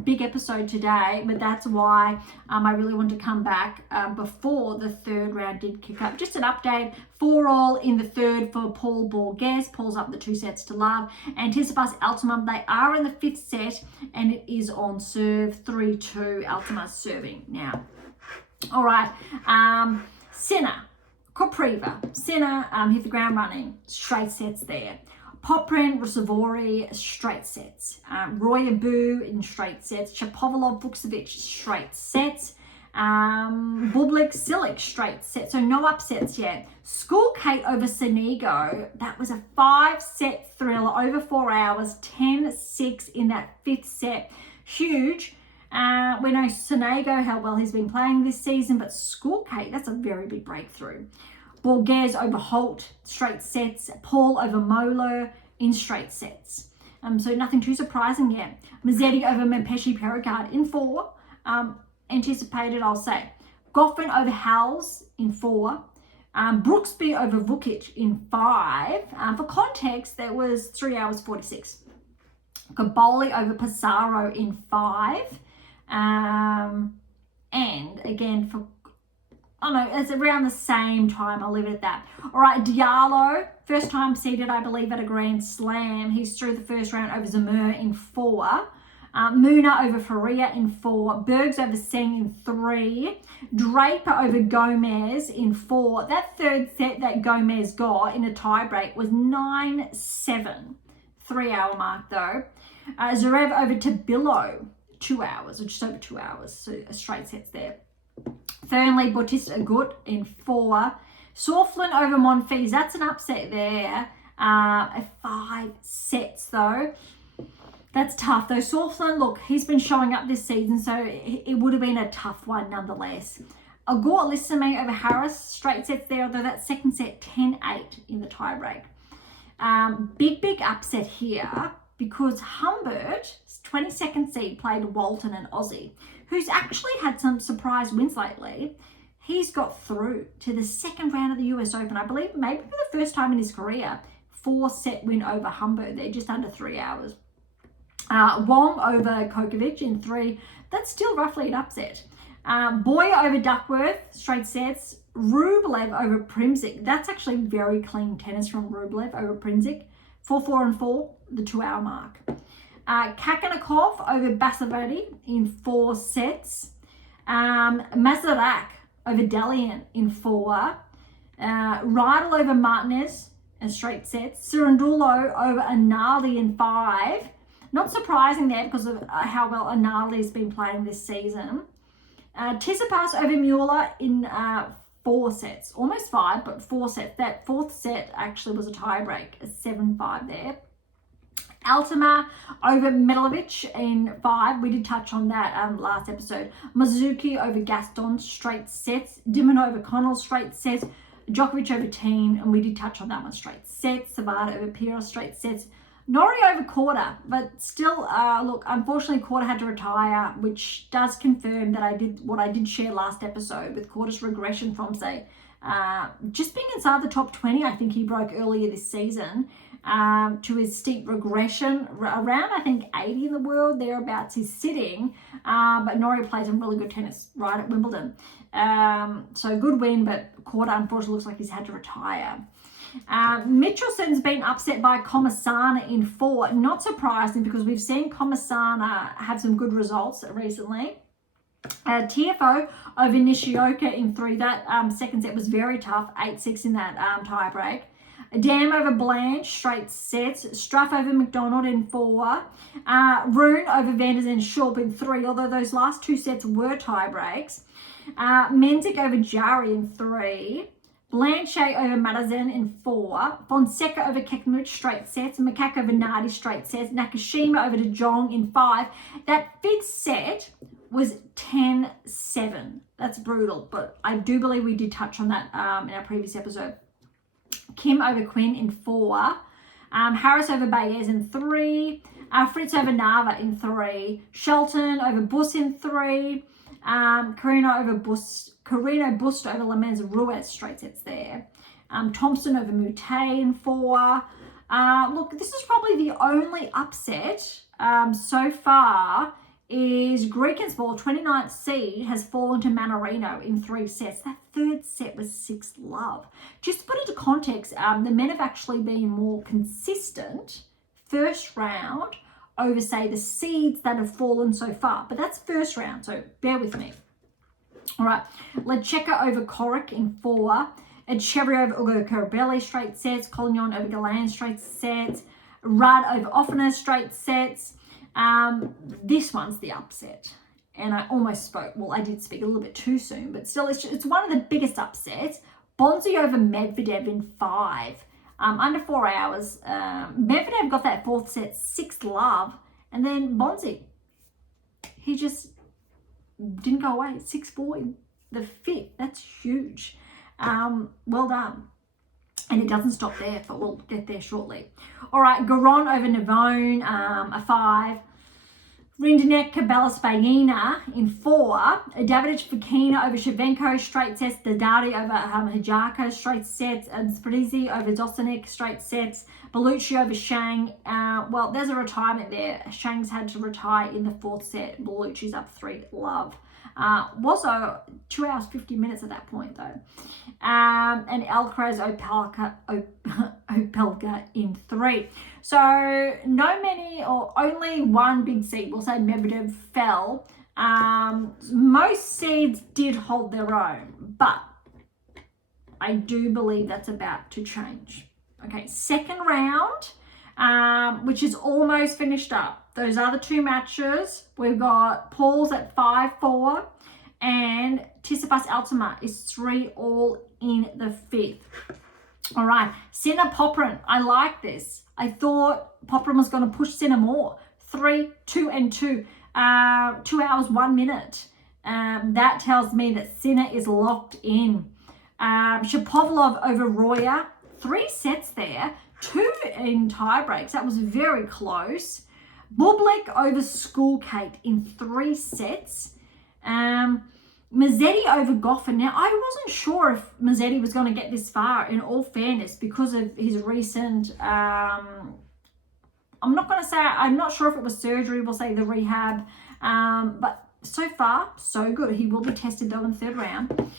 Big episode today, but that's why I really want to come back before the third round did kick up. Just an update, 4-all in the third for Paul Berge. Paul's up the 2 sets to love. And Tsitsipas Altman, they are in the 5th set, and it is on serve 3-2. Altman's serving now. All right, Sinner, Kopriva. Sinner hit the ground running, straight sets there. Poprin, Rusevori, straight sets. Roy Abu in straight sets. Shapovalov, Vukcevic, straight sets. Bublik, Silic, straight sets. So no upsets yet. School Kate over Sonego. That was a 5-set thriller over 4 hours. 10-6 in that 5th set. Huge. We know Sonego, how well he's been playing this season, but School Kate, that's a very big breakthrough. Borges over Holt, straight sets. Paul over Moeller in straight sets. So nothing too surprising yet. Mazzetti over Mempeshi Pericard in 4. Anticipated, I'll say. Goffin over Howells in 4. Brooksby over Vukic in 5. For context, that was 3 hours 46. Gaboli over Passaro in 5. And again, for, it's around the same time. I'll leave it at that. All right, Diallo, first time seeded, I believe, at a Grand Slam. He's through the first round over Zamir in 4. Muna over Faria in 4. Bergs over Seng in 3. Draper over Gomez in 4. That third set that Gomez got in a tiebreak was 9-7. 3-hour mark, though. Zverev over Tabillo, 2 hours, or just over 2 hours. So a straight sets there. Fernley, Bautista Agut in 4. Sauflin over Monfils, that's an upset there. 5 sets though. That's tough though. Sauflin, look, he's been showing up this season, so it would have been a tough one nonetheless. Agor Lissame over Harris, straight sets there, although that second set 10-8 in the tiebreak. Big upset here because Humbert, 22nd seed, played Walton and Aussie, who's actually had some surprise wins lately. He's got through to the second round of the US Open, I believe, maybe for the first time in his career. 4-set win over Humbert. They're just under 3 hours. Wong over Kokovic in 3. That's still roughly an upset. Boyer over Duckworth, straight sets. Rublev over Primzik. That's actually very clean tennis from Rublev over Primzik. 4-4 and 4, the 2-hour mark. Kakanakov over Basavati in 4 sets. Mazarak over Delian in 4. Rydal over Martinez in straight sets. Cirandulo over Anali in 5. Not surprising there because of how well Anali has been playing this season. Tsitsipas over Mueller in 4 sets. Almost 5, but 4 sets. That 4th set actually was a tiebreak, a 7-5 there. Altama over Medvedev in 5. We did touch on that last episode. Mizuki over Gaston, straight sets. Dimon over Connell, straight sets. Djokovic over Teen, and we did touch on that one, straight sets. Savada over Piros, straight sets. Norrie over Korda, but still, look, unfortunately, Korda had to retire, which does confirm that I did share last episode with Korda's regression from, say, just being inside the top 20, I think he broke earlier this season, to his steep regression, around, I think, 80 in the world, thereabouts he's sitting, but Norrie plays some really good tennis right at Wimbledon. So good win, but Korda, unfortunately, looks like he's had to retire. Michelson's been upset by Komasana in 4. Not surprising because we've seen Komasana have some good results recently. TFO over Nishioka in 3. That second set was very tough, 8-6 in that tiebreak. Dam over Blanche, straight sets. Struff over McDonald in 4. Rune over Vanderzen Schulp in 3, although those last 2 sets were tiebreaks. Menzik over Jari in 3. Blanchet over Matazen in 4. Fonseca over Kekmouch, straight sets. Makak over Nardi, straight sets. Nakashima over De Jong in 5. That 5th set was 10-7. That's brutal, but I do believe we did touch on that in our previous episode. Kim over Quinn in 4. Harris over Baez in 3. Fritz over Nava in 3. Shelton over Bus in 3. Carino Bust over Lemens Ruiz, straight sets there. Thompson over Moutet in 4. Look, this is probably the only upset so far is Greekensball, 29th seed, has fallen to Manarino in 3 sets. That 3rd set was 6-love. Just to put into context, the men have actually been more consistent first round over, say, the seeds that have fallen so far. But that's first round, so bear with me. All right, Lecheka over Korik in 4. Cherry over Ugo Carabelli, straight sets. Collignon over Galan, straight sets. Rudd over Offener, straight sets. This one's the upset. And I almost spoke, well, I did speak a little bit too soon, but still, it's one of the biggest upsets. Bonzi over Medvedev in 5. Under 4 hours. Medvedev got that 4th set 6-love. And then Bonzi, he just didn't go away. 6-4 in the 5th. That's huge. Well done. And it doesn't stop there, but we'll get there shortly. All right, Garon over Navone, a 5. Rindenek Caballas Bayina in 4. Davidich Fokina over Shevchenko, straight sets. Dadari over Hijako, straight sets. And Sprizzi over Dosinik, straight sets. Bellucci over Shang. Well, there's a retirement there. Shang's had to retire in the 4th set. Bellucci's up 3-love. Was 2 hours 50 minutes at that point though. And Alcaraz Opelka in 3. So only one big seed, we'll say Medvedev, fell. Most seeds did hold their own, but I do believe that's about to change. Okay, second round, which is almost finished up. Those other 2 matches, we've got Paul's at 5-4 and Tsitsipas Altama is 3-all in the 5th. All right, Sinner Popperin, I like this. I thought Popperin was going to push Sinner more. 3, 2, and 2. 2 hours, 1 minute. That tells me that Sinner is locked in. Shapovalov over Royer, 3 sets there, 2 in tie breaks. That was very close. Bublik over Schoolcake in 3 sets. Mazzetti over Goffin. Now, I wasn't sure if Mazzetti was going to get this far, in all fairness, because of his recent, I'm not sure if it was surgery, we'll say the rehab, but so far, so good. He will be tested, though, in the 3rd round.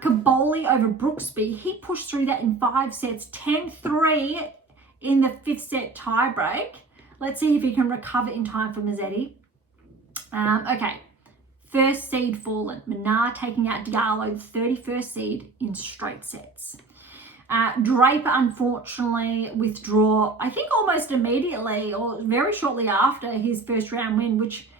Caboli over Brooksby. He pushed through that in 5 sets, 10-3 in the 5th set tie break. Let's see if he can recover in time for Mazzetti. Okay. 1st seed fallen. Menard taking out Diallo, the 31st seed, in straight sets. Draper, unfortunately, withdraw, I think almost immediately or very shortly after his 1st round win, which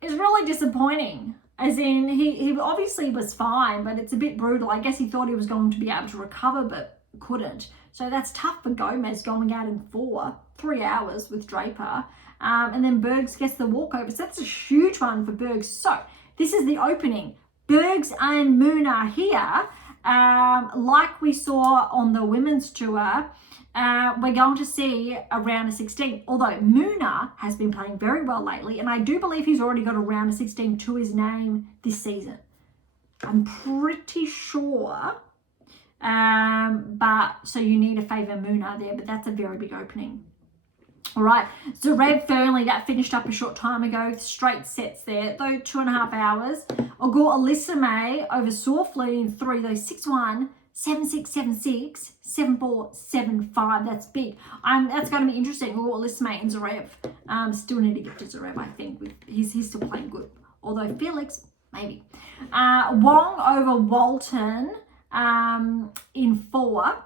is really disappointing. As in, he obviously was fine, but it's a bit brutal. I guess he thought he was going to be able to recover, but couldn't. So that's tough for Gomez going out in 3 hours with Draper. And then Berge gets the walkover. So that's a huge one for Berge. So this is the opening. Berge and Moon are here. Like we saw on the women's tour, we're going to see a round of 16. Although Mooner has been playing very well lately, and I do believe he's already got a round of 16 to his name this season. I'm pretty sure. But so you need to favour Mooner there, but that's a very big opening. All right, Zverev Fernley, that finished up a short time ago. Straight sets there, though 2.5 hours. Ogor Elisame over Saufley in 3, though 6-1, 7-6, 7-6, 7-4, 7-5. That's big. That's going to be interesting. Ogor Elisame and Zverev. Still need to get to Zverev, I think. He's still playing good. Although Felix, maybe. Wong over Walton in 4.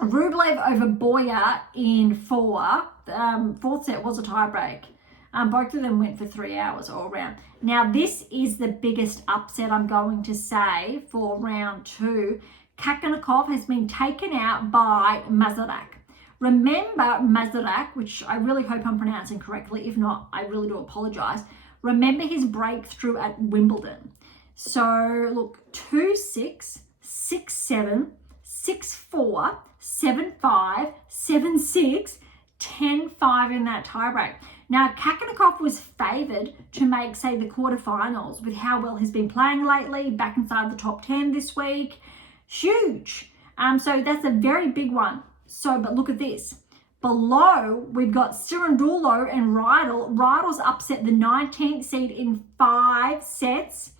Rublev over Boyer in 4. 4th set was a tiebreak. Both of them went for 3 hours all round. Now, this is the biggest upset, I'm going to say, for round 2. Kakanakov has been taken out by Mazarak. Remember Mazarak, which I really hope I'm pronouncing correctly. If not, I really do apologise. Remember his breakthrough at Wimbledon. So, look, 2-6, 6-7, 6-4, 7-5, 7-6, 10-5 in that tiebreak. Now, Kakanakov was favoured to make, say, the quarterfinals with how well he's been playing lately, back inside the top 10 this week. Huge. So that's a very big one. So, but look at this. Below, we've got Cirondulo and Rydell. Rydell's upset the 19th seed in 5 sets.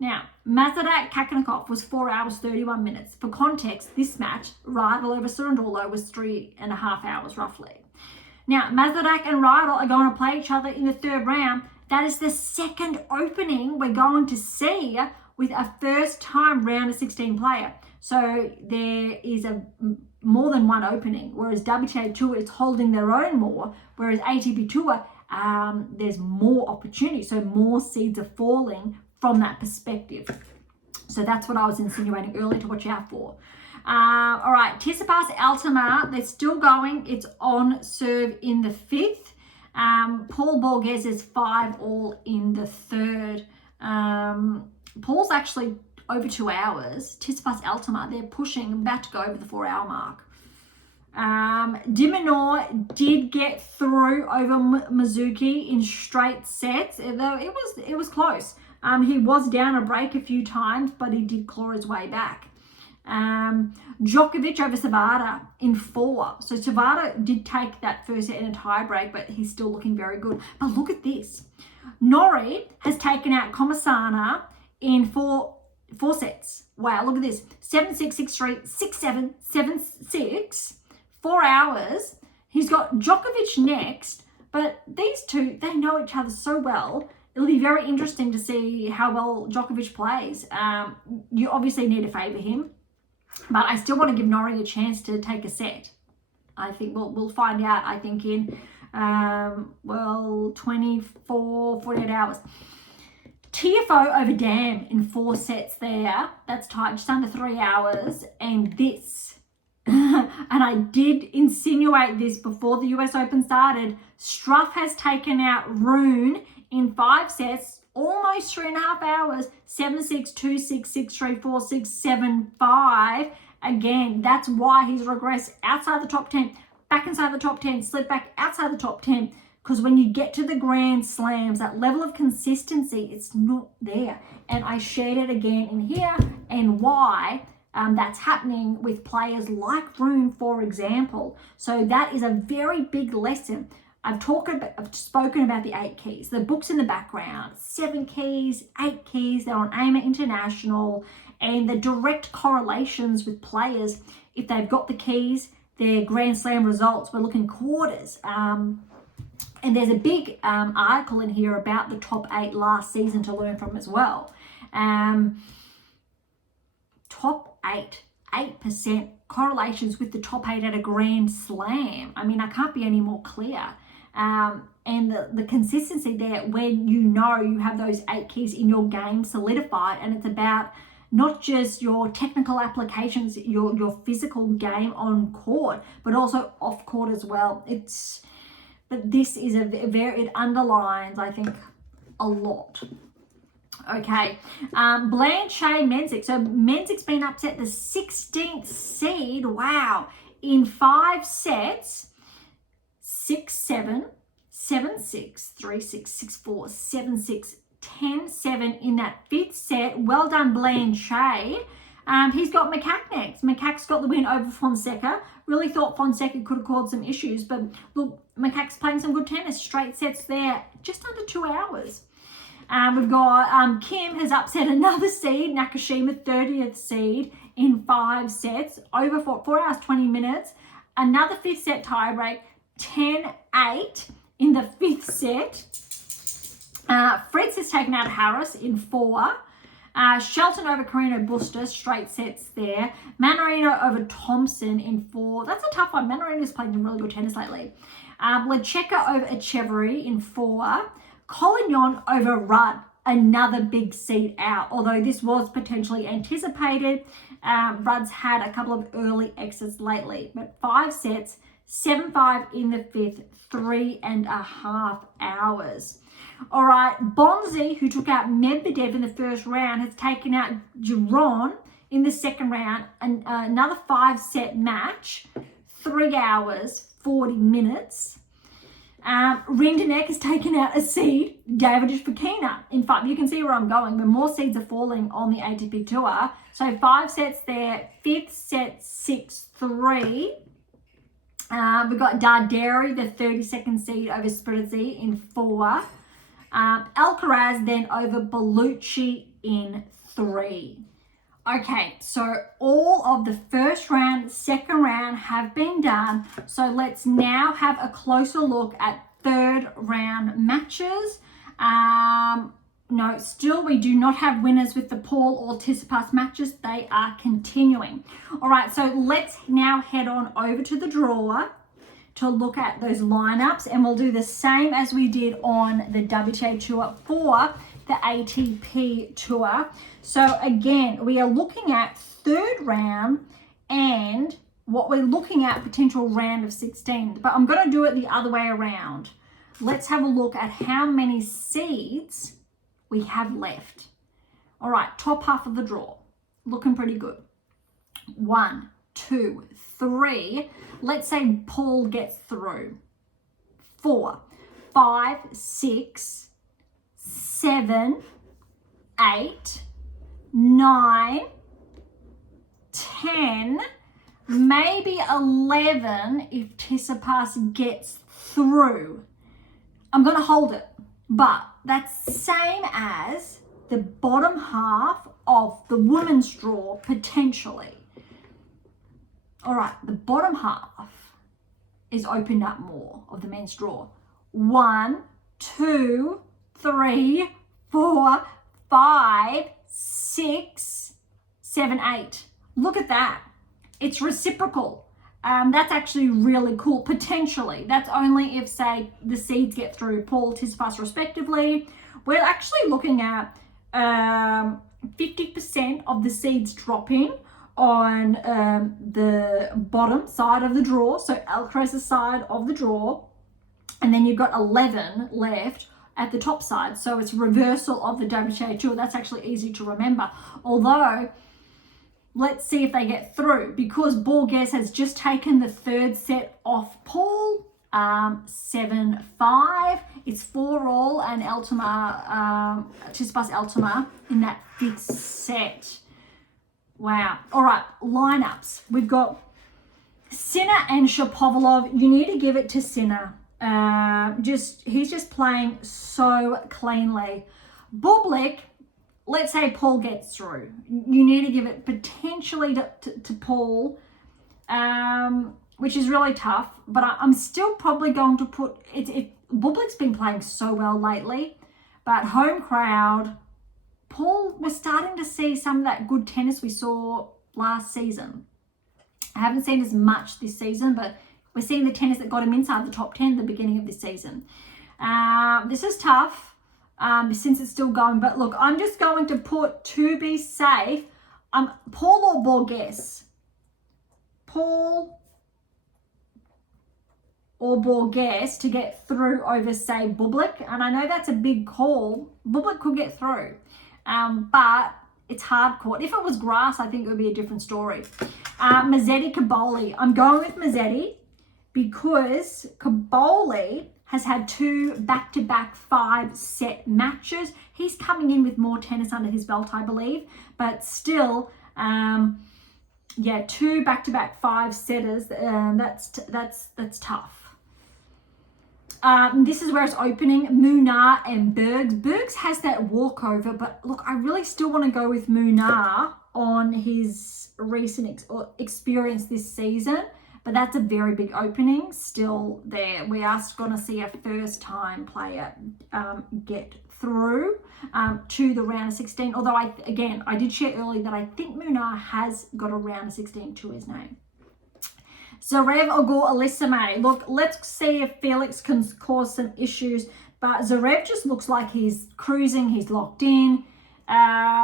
Now, Mazarak Kakanakov was 4 hours, 31 minutes. For context, this match, Rydell over Cirondulo, was 3.5 hours roughly. Now, Mazarak and Rydell are going to play each other in the 3rd round. That is the 2nd opening we're going to see with a first-time round of 16 player. So there is more than one opening, whereas WTA Tour is holding their own more, whereas ATP Tour, there's more opportunity. So more seeds are falling from that perspective. So that's what I was insinuating earlier to watch out for. All right, Tsitsipas Altamar, they're still going. It's on serve in the 5th. Paul Borges is 5-all in the 3rd. Paul's actually over 2 hours. Tsitsipas Altamar, they're pushing, about to go over the 4-hour mark. Diminor did get through over Mizuki in straight sets, though it was close. He was down a break a few times, but he did claw his way back. Djokovic over Savada in 4. So Savada did take that first set in a tie break, but he's still looking very good. But look at this. Nori has taken out Comasana in 4 sets. Wow, look at this. 7-6, 6-3, 6-7, 7-6. 4 hours. He's got Djokovic next, but these two, they know each other so well. It'll be very interesting to see how well Djokovic plays. You obviously need to favour him, but I still want to give Norrie a chance to take a set. I think we'll find out, I think, in, 24, 48 hours. TFO over Dam in 4 sets there. That's tight, just under 3 hours. And this, and I did insinuate this before the US Open started, Struff has taken out Rune in 5 sets, almost almost 3.5 hours. 7-6, 2-6, 6-3, 4-6, 7-5. Again, that's why he's regressed outside the top 10, back inside the top 10, slid back outside the top 10. Because when you get to the Grand Slams, that level of consistency, it's not there. And I shared it again in here and why that's happening with players like Room, for example. So that is a very big lesson. I've spoken about the 8 keys. The book's in the background. 7 keys, 8 keys. They're on AM8 International. And the direct correlations with players, if they've got the keys, their Grand Slam results, we're looking quarters. And there's a big article in here about the top 8 last season to learn from as well. Top 8% correlations with the top 8 at a Grand Slam. I mean, I can't be any more clear. And the consistency there when you know you have those 8 keys in your game solidified, and it's about not just your technical applications, your physical game on court, but also off court as well. But this is it underlines, I think, a lot. Okay, Blanche Menzick. So Menzick's been upset, the 16th seed. Wow, in 5 sets, 6-7, 7-6, 3-6, 6-4, 7-6, 10-7 in that 5th set. Well done, Blanche. He's got Macaque next. Macaque's got the win over Fonseca. Really thought Fonseca could have caused some issues, but look, Macaque's playing some good tennis. Straight sets there, just under 2 hours. We've got Kim has upset another seed, Nakashima, 30th seed in 5 sets, over 4 hours, 20 minutes. Another 5th set tiebreak, 10-8 in the 5th set. Fritz has taken out Harris in 4. Shelton over Carino Busta, straight sets there. Manarino over Thompson in 4. That's a tough one. Manarino's playing some really good tennis lately. Lecheka over Echeverry in 4. Collignon over Rudd, another big seed out. Although this was potentially anticipated, Rudd's had a couple of early exits lately. But 5 sets, 7-5 in the 5th, 3.5 hours. All right, Bonzi, who took out Medvedev in the first round, has taken out Giron in the second round. Another 5-set match, 3 hours, 40 minutes. Rinderknech has taken out a seed, Davidovich Fokina. In fact, you can see where I'm going, but more seeds are falling on the ATP Tour. So 5 sets there, 5th set, 6-3. We've got Darderi, the 32nd seed, over Spirizzi in 4. Alcaraz then over Bellucci in 3. Okay, so all of the first round, second round have been done. So let's now have a closer look at third round matches. No, still we do not have winners with the Paul or Tsitsipas matches. They are continuing. All right, so let's now head on over to the drawer to look at those lineups, and we'll do the same as we did on the WTA Tour for the ATP Tour. So again, we are looking at third round and what we're looking at potential round of 16, but I'm going to do it the other way around. Let's have a look at how many seeds we have left. All right, top half of the draw, looking pretty good. 1, 2, 3. Let's say Paul gets through. 4, 5, 6, 7, 8, 9, 10, maybe 11 if Tsitsipas gets through. I'm going to hold it, but that's same as the bottom half of the women's draw potentially. All right, the bottom half is opened up more of the men's draw. 1, 2, 3, 4, 5, 6, 7, 8. Look at that. It's reciprocal. That's actually really cool, potentially. That's only if, say, the seeds get through Paul, Tsitsipas respectively. We're actually looking at 50% of the seeds dropping on the bottom side of the draw, so Alcaraz's side of the draw, and then you've got 11 left at the top side. So it's reversal of the WTA Tour. That's actually easy to remember. Although, let's see if they get through, because Berge has just taken the third set off Paul, 7-5. It's 4-all, and Tsitsipas Altama in that fifth set. Wow. All right, lineups. We've got Sinner and Shapovalov. You need to give it to Sinner. He's just playing so cleanly. Bublik, let's say Paul gets through. You need to give it potentially to Paul, which is really tough. But I'm still probably going to put it. Bublik's been playing so well lately, but home crowd, Paul, we're starting to see some of that good tennis we saw last season. I haven't seen as much this season, but we're seeing the tennis that got him inside the top 10 at the beginning of this season. This is tough since it's still going. But look, I'm just going to put, to be safe, Paul or Berge. Paul or Berge to get through over, say, Bublik. And I know that's a big call. Bublik could get through. But it's hard court. If it was grass, I think it would be a different story. Mazzetti, Caboli. I'm going with Mazzetti because Caboli has had 2 back-to-back 5-set matches. He's coming in with more tennis under his belt, I believe. But still, 2 back-to-back 5-setters. That's tough. This is where it's opening, Munar and Berge. Berge has that walkover, but look, I really still want to go with Munar on his recent experience this season, but that's a very big opening still there. We are going to see a first-time player get through to the round of 16, although I did share earlier that I think Munar has got a round of 16 to his name. Zverev, Ogor, Alisame. Look, let's see if Felix can cause some issues. But Zverev just looks like he's cruising. He's locked in.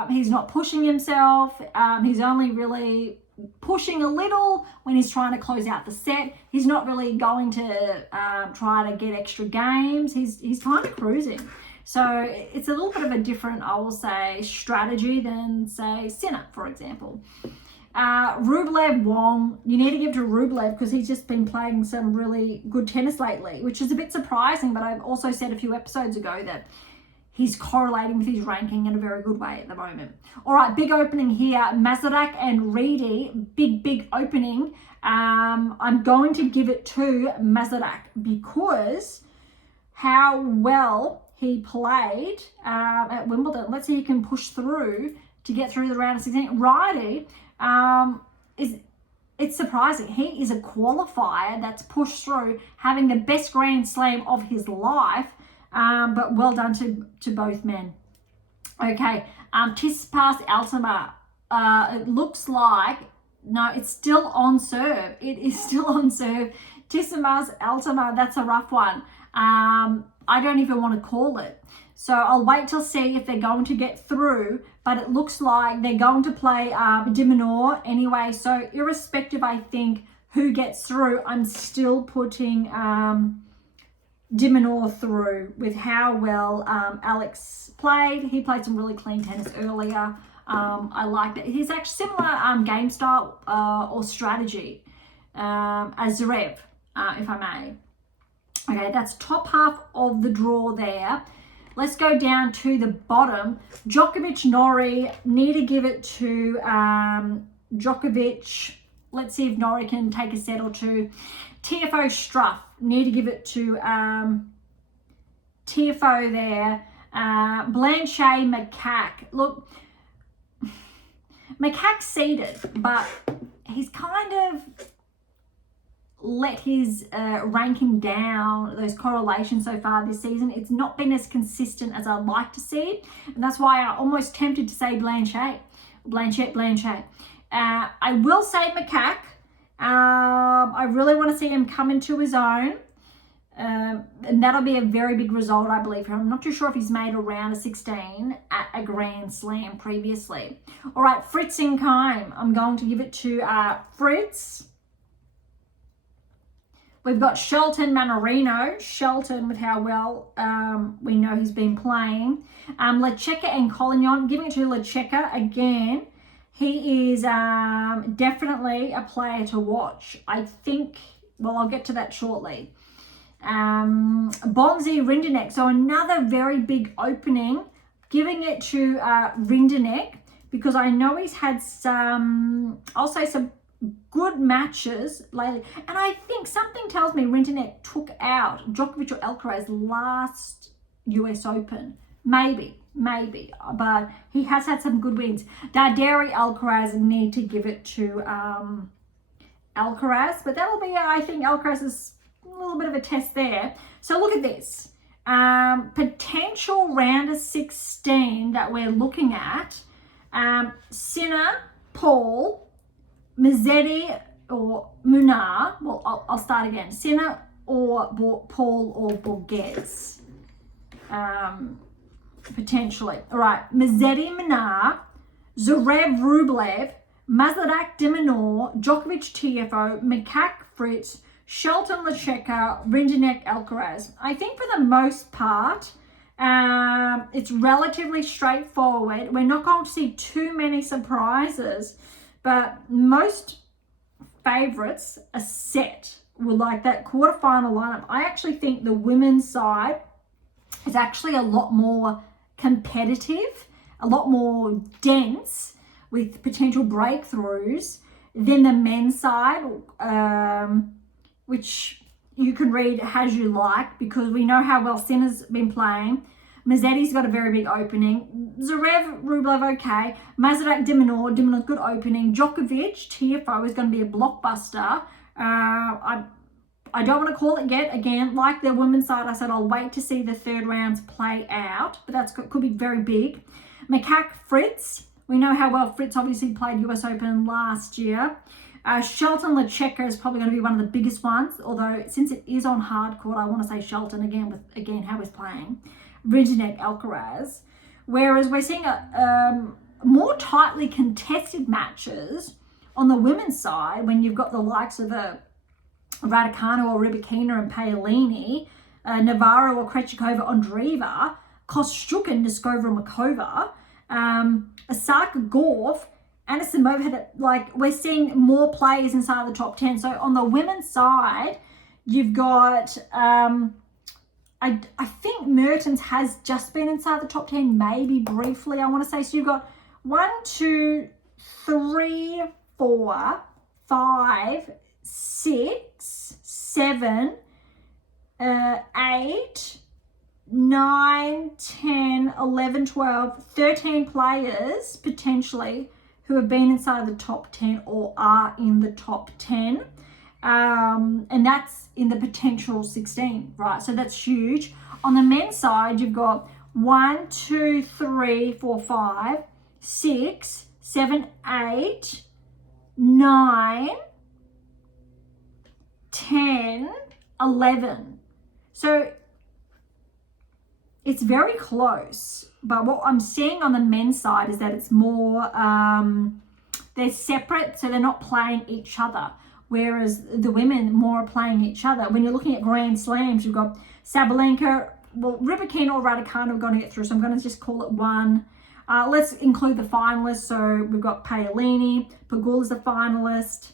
He's not pushing himself. He's only really pushing a little when he's trying to close out the set. He's not really going to try to get extra games. He's kind of cruising. So it's a little bit of a different, I will say, strategy than, say, Sinner, for example. Rublev, Wong, you need to give to Rublev because he's just been playing some really good tennis lately, which is a bit surprising, but I've also said a few episodes ago that he's correlating with his ranking in a very good way at the moment. All right, big opening here. Mazarak and Reedy, big opening. I'm going to give it to Mazarak because how well he played at Wimbledon. Let's see if he can push through to get through the round of 16. Reedy, it's surprising. He is a qualifier that's pushed through, having the best Grand Slam of his life, but well done to both men. Okay, Tsitsipas Altama. It looks like, no, it's still on serve. It is still on serve. Tsitsipas Altama, that's a rough one. I don't even want to call it. So I'll wait till see if they're going to get through, but it looks like they're going to play de Minaur anyway. So irrespective, I think, who gets through, I'm still putting de Minaur through with how well Alex played. He played some really clean tennis earlier. I like that. He's actually similar game style or strategy as Zverev, if I may. Okay, that's top half of the draw there. Let's go down to the bottom. Djokovic, Norrie, need to give it to Djokovic. Let's see if Norrie can take a set or two. TFO, Struff, need to give it to TFO there. Blanchet, Macaque. Look, Macaque's seeded, but he's kind of let his ranking down, those correlations so far this season. It's not been as consistent as I'd like to see, and that's why I'm almost tempted to say Blanchet. I will say Macaque. I really want to see him come into his own, and that'll be a very big result, I believe, for him. I'm not too sure if he's made a round of 16 at a Grand Slam previously. All right, Fritz and Keim. I'm going to give it to Fritz. We've got Shelton Manarino. Shelton, with how well we know he's been playing. Lecheka and Collignon, giving it to Lecheka again. He is definitely a player to watch. I think, well, I'll get to that shortly. Bonzi Rinderknech, so another very big opening. Giving it to Rinderknech because I know he's had some, I'll say some good matches lately. And I think something tells me Rinderknech took out Djokovic or Alcaraz last US Open. Maybe, but he has had some good wins. Darderi, Alcaraz need to give it to Alcaraz, but that'll be, I think Alcaraz is a little bit of a test there. So look at this. Potential round of 16 that we're looking at. Sinner, Paul, Mazzetti or Munar. Well, I'll start again. Sinner or Paul or Borges. Potentially. All right. Mazzetti, Munar, Zverev, Rublev, Mazladak, Dimonor, Djokovic, TFO, Makak, Fritz, Shelton, Lecheka, Rinderknech, Alcaraz. I think for the most part, it's relatively straightforward. We're not going to see too many surprises, but most favorites are set with like that quarterfinal lineup. I actually think the women's side is actually a lot more competitive, a lot more dense with potential breakthroughs than the men's side, which you can read as you like because we know how well Sinner's been playing. Mazzetti's got a very big opening. Zverev, Rublev, okay. Mazladak, Dimonor, good opening. Djokovic, TFO is going to be a blockbuster. I don't want to call it yet. Again, like the women's side, I said I'll wait to see the third rounds play out, but that's could be very big. Makak, Fritz. We know how well Fritz obviously played US Open last year. Shelton, Lecheka is probably going to be one of the biggest ones, although since it is on hard court, I want to say Shelton again with how he's playing. Rinderknech, Alcaraz. Whereas we're seeing more tightly contested matches on the women's side when you've got the likes of Raducanu or Rybakina and Paolini, Navarro or Krejcikova, Andreeva, Kostyuk, Neskova, Makova, Osaka, Gauff, Anisimova had like we're seeing more players inside the top 10. So on the women's side, you've got I think Mertens has just been inside the top 10, maybe briefly, I want to say. So you've got 1, 2, 3, 4, 5, 6, 7, 8, 9, 10, 11, 12, 13 players potentially who have been inside the top 10 or are in the top 10. And that's in the potential 16, right? So that's huge. On the men's side, you've got 1, 2, 3, 4, 5, 6, 7, 8, 9, 10, 11. So it's very close. But what I'm seeing on the men's side is that it's more, they're separate, so they're not playing each other. Whereas the women more are playing each other. When you're looking at Grand Slams, you've got Sabalenka, well, Rybakina or Raducanu are going to get through, so I'm going to just call it one. Let's include the finalists. So we've got Paolini, Pegula's a finalist,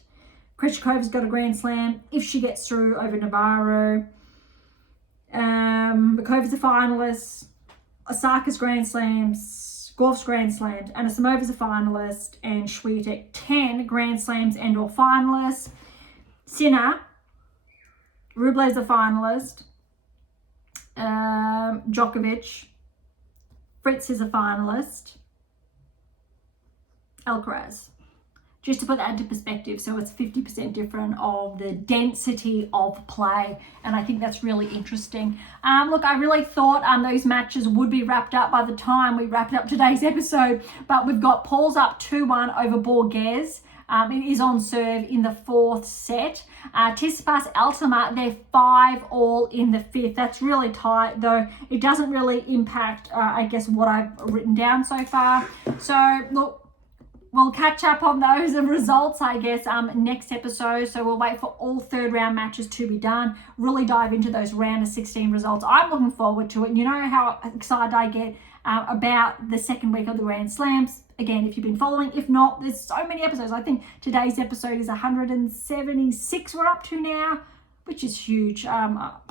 Krejcikova's got a Grand Slam if she gets through over Navarro. Makova's a finalist, Osaka's Grand Slams, Gauff's Grand Slams, Anisimova's a finalist, and Swiatek 10 Grand Slams and or finalists. Sinner, Rublev's a finalist, Djokovic, Fritz is a finalist, Alcaraz. Just to put that into perspective, so it's 50% different of the density of play, and I think that's really interesting. Look, I really thought those matches would be wrapped up by the time we wrapped up today's episode, but we've got Paul's up 2-1 over Borges. It is on serve in the 4th set. Tsitsipas, Altama, they're 5-all in the 5th. That's really tight, though it doesn't really impact, I guess, what I've written down so far. So, look, we'll catch up on those results, I guess, next episode. So we'll wait for all third round matches to be done, really dive into those round of 16 results. I'm looking forward to it. And you know how excited I get about the second week of the Grand Slams. Again, if you've been following, if not, there's so many episodes. I think today's episode is 176 we're up to now, which is huge. All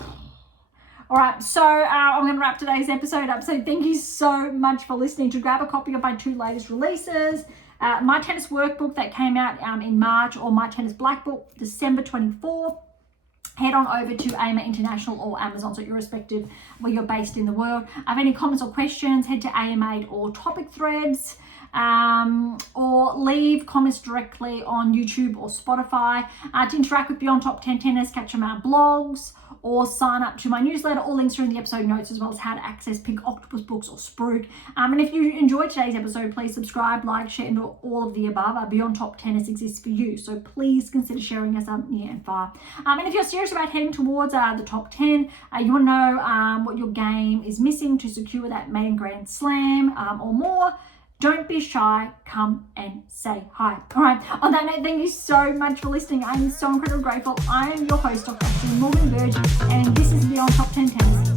right, so I'm going to wrap today's episode up. So thank you so much for listening. To grab a copy of my 2 latest releases, My Tennis Workbook that came out in March, or My Tennis Black Book, December 24th. Head on over to AM8 International or Amazon, so irrespective where you're based in the world. Have any comments or questions, head to AM8 or topic threads, or leave comments directly on YouTube or Spotify. To interact with Beyond Top 10 Tennis, catch them on blogs, or sign up to my newsletter. All links are in the episode notes, as well as how to access Pink Octopus books or Spruik. And if you enjoyed today's episode, please subscribe, like, share, and all of the above. Beyond Top Tennis exists for you, so please consider sharing us near and far. And if you're serious about heading towards the top 10, you want to know what your game is missing to secure that maiden Grand Slam or more, don't be shy, come and say hi. All right, on that note, thank you so much for listening. I'm so incredibly grateful. I am your host, Dr. Morgan Berge, and this is Beyond Top 10 Tennis.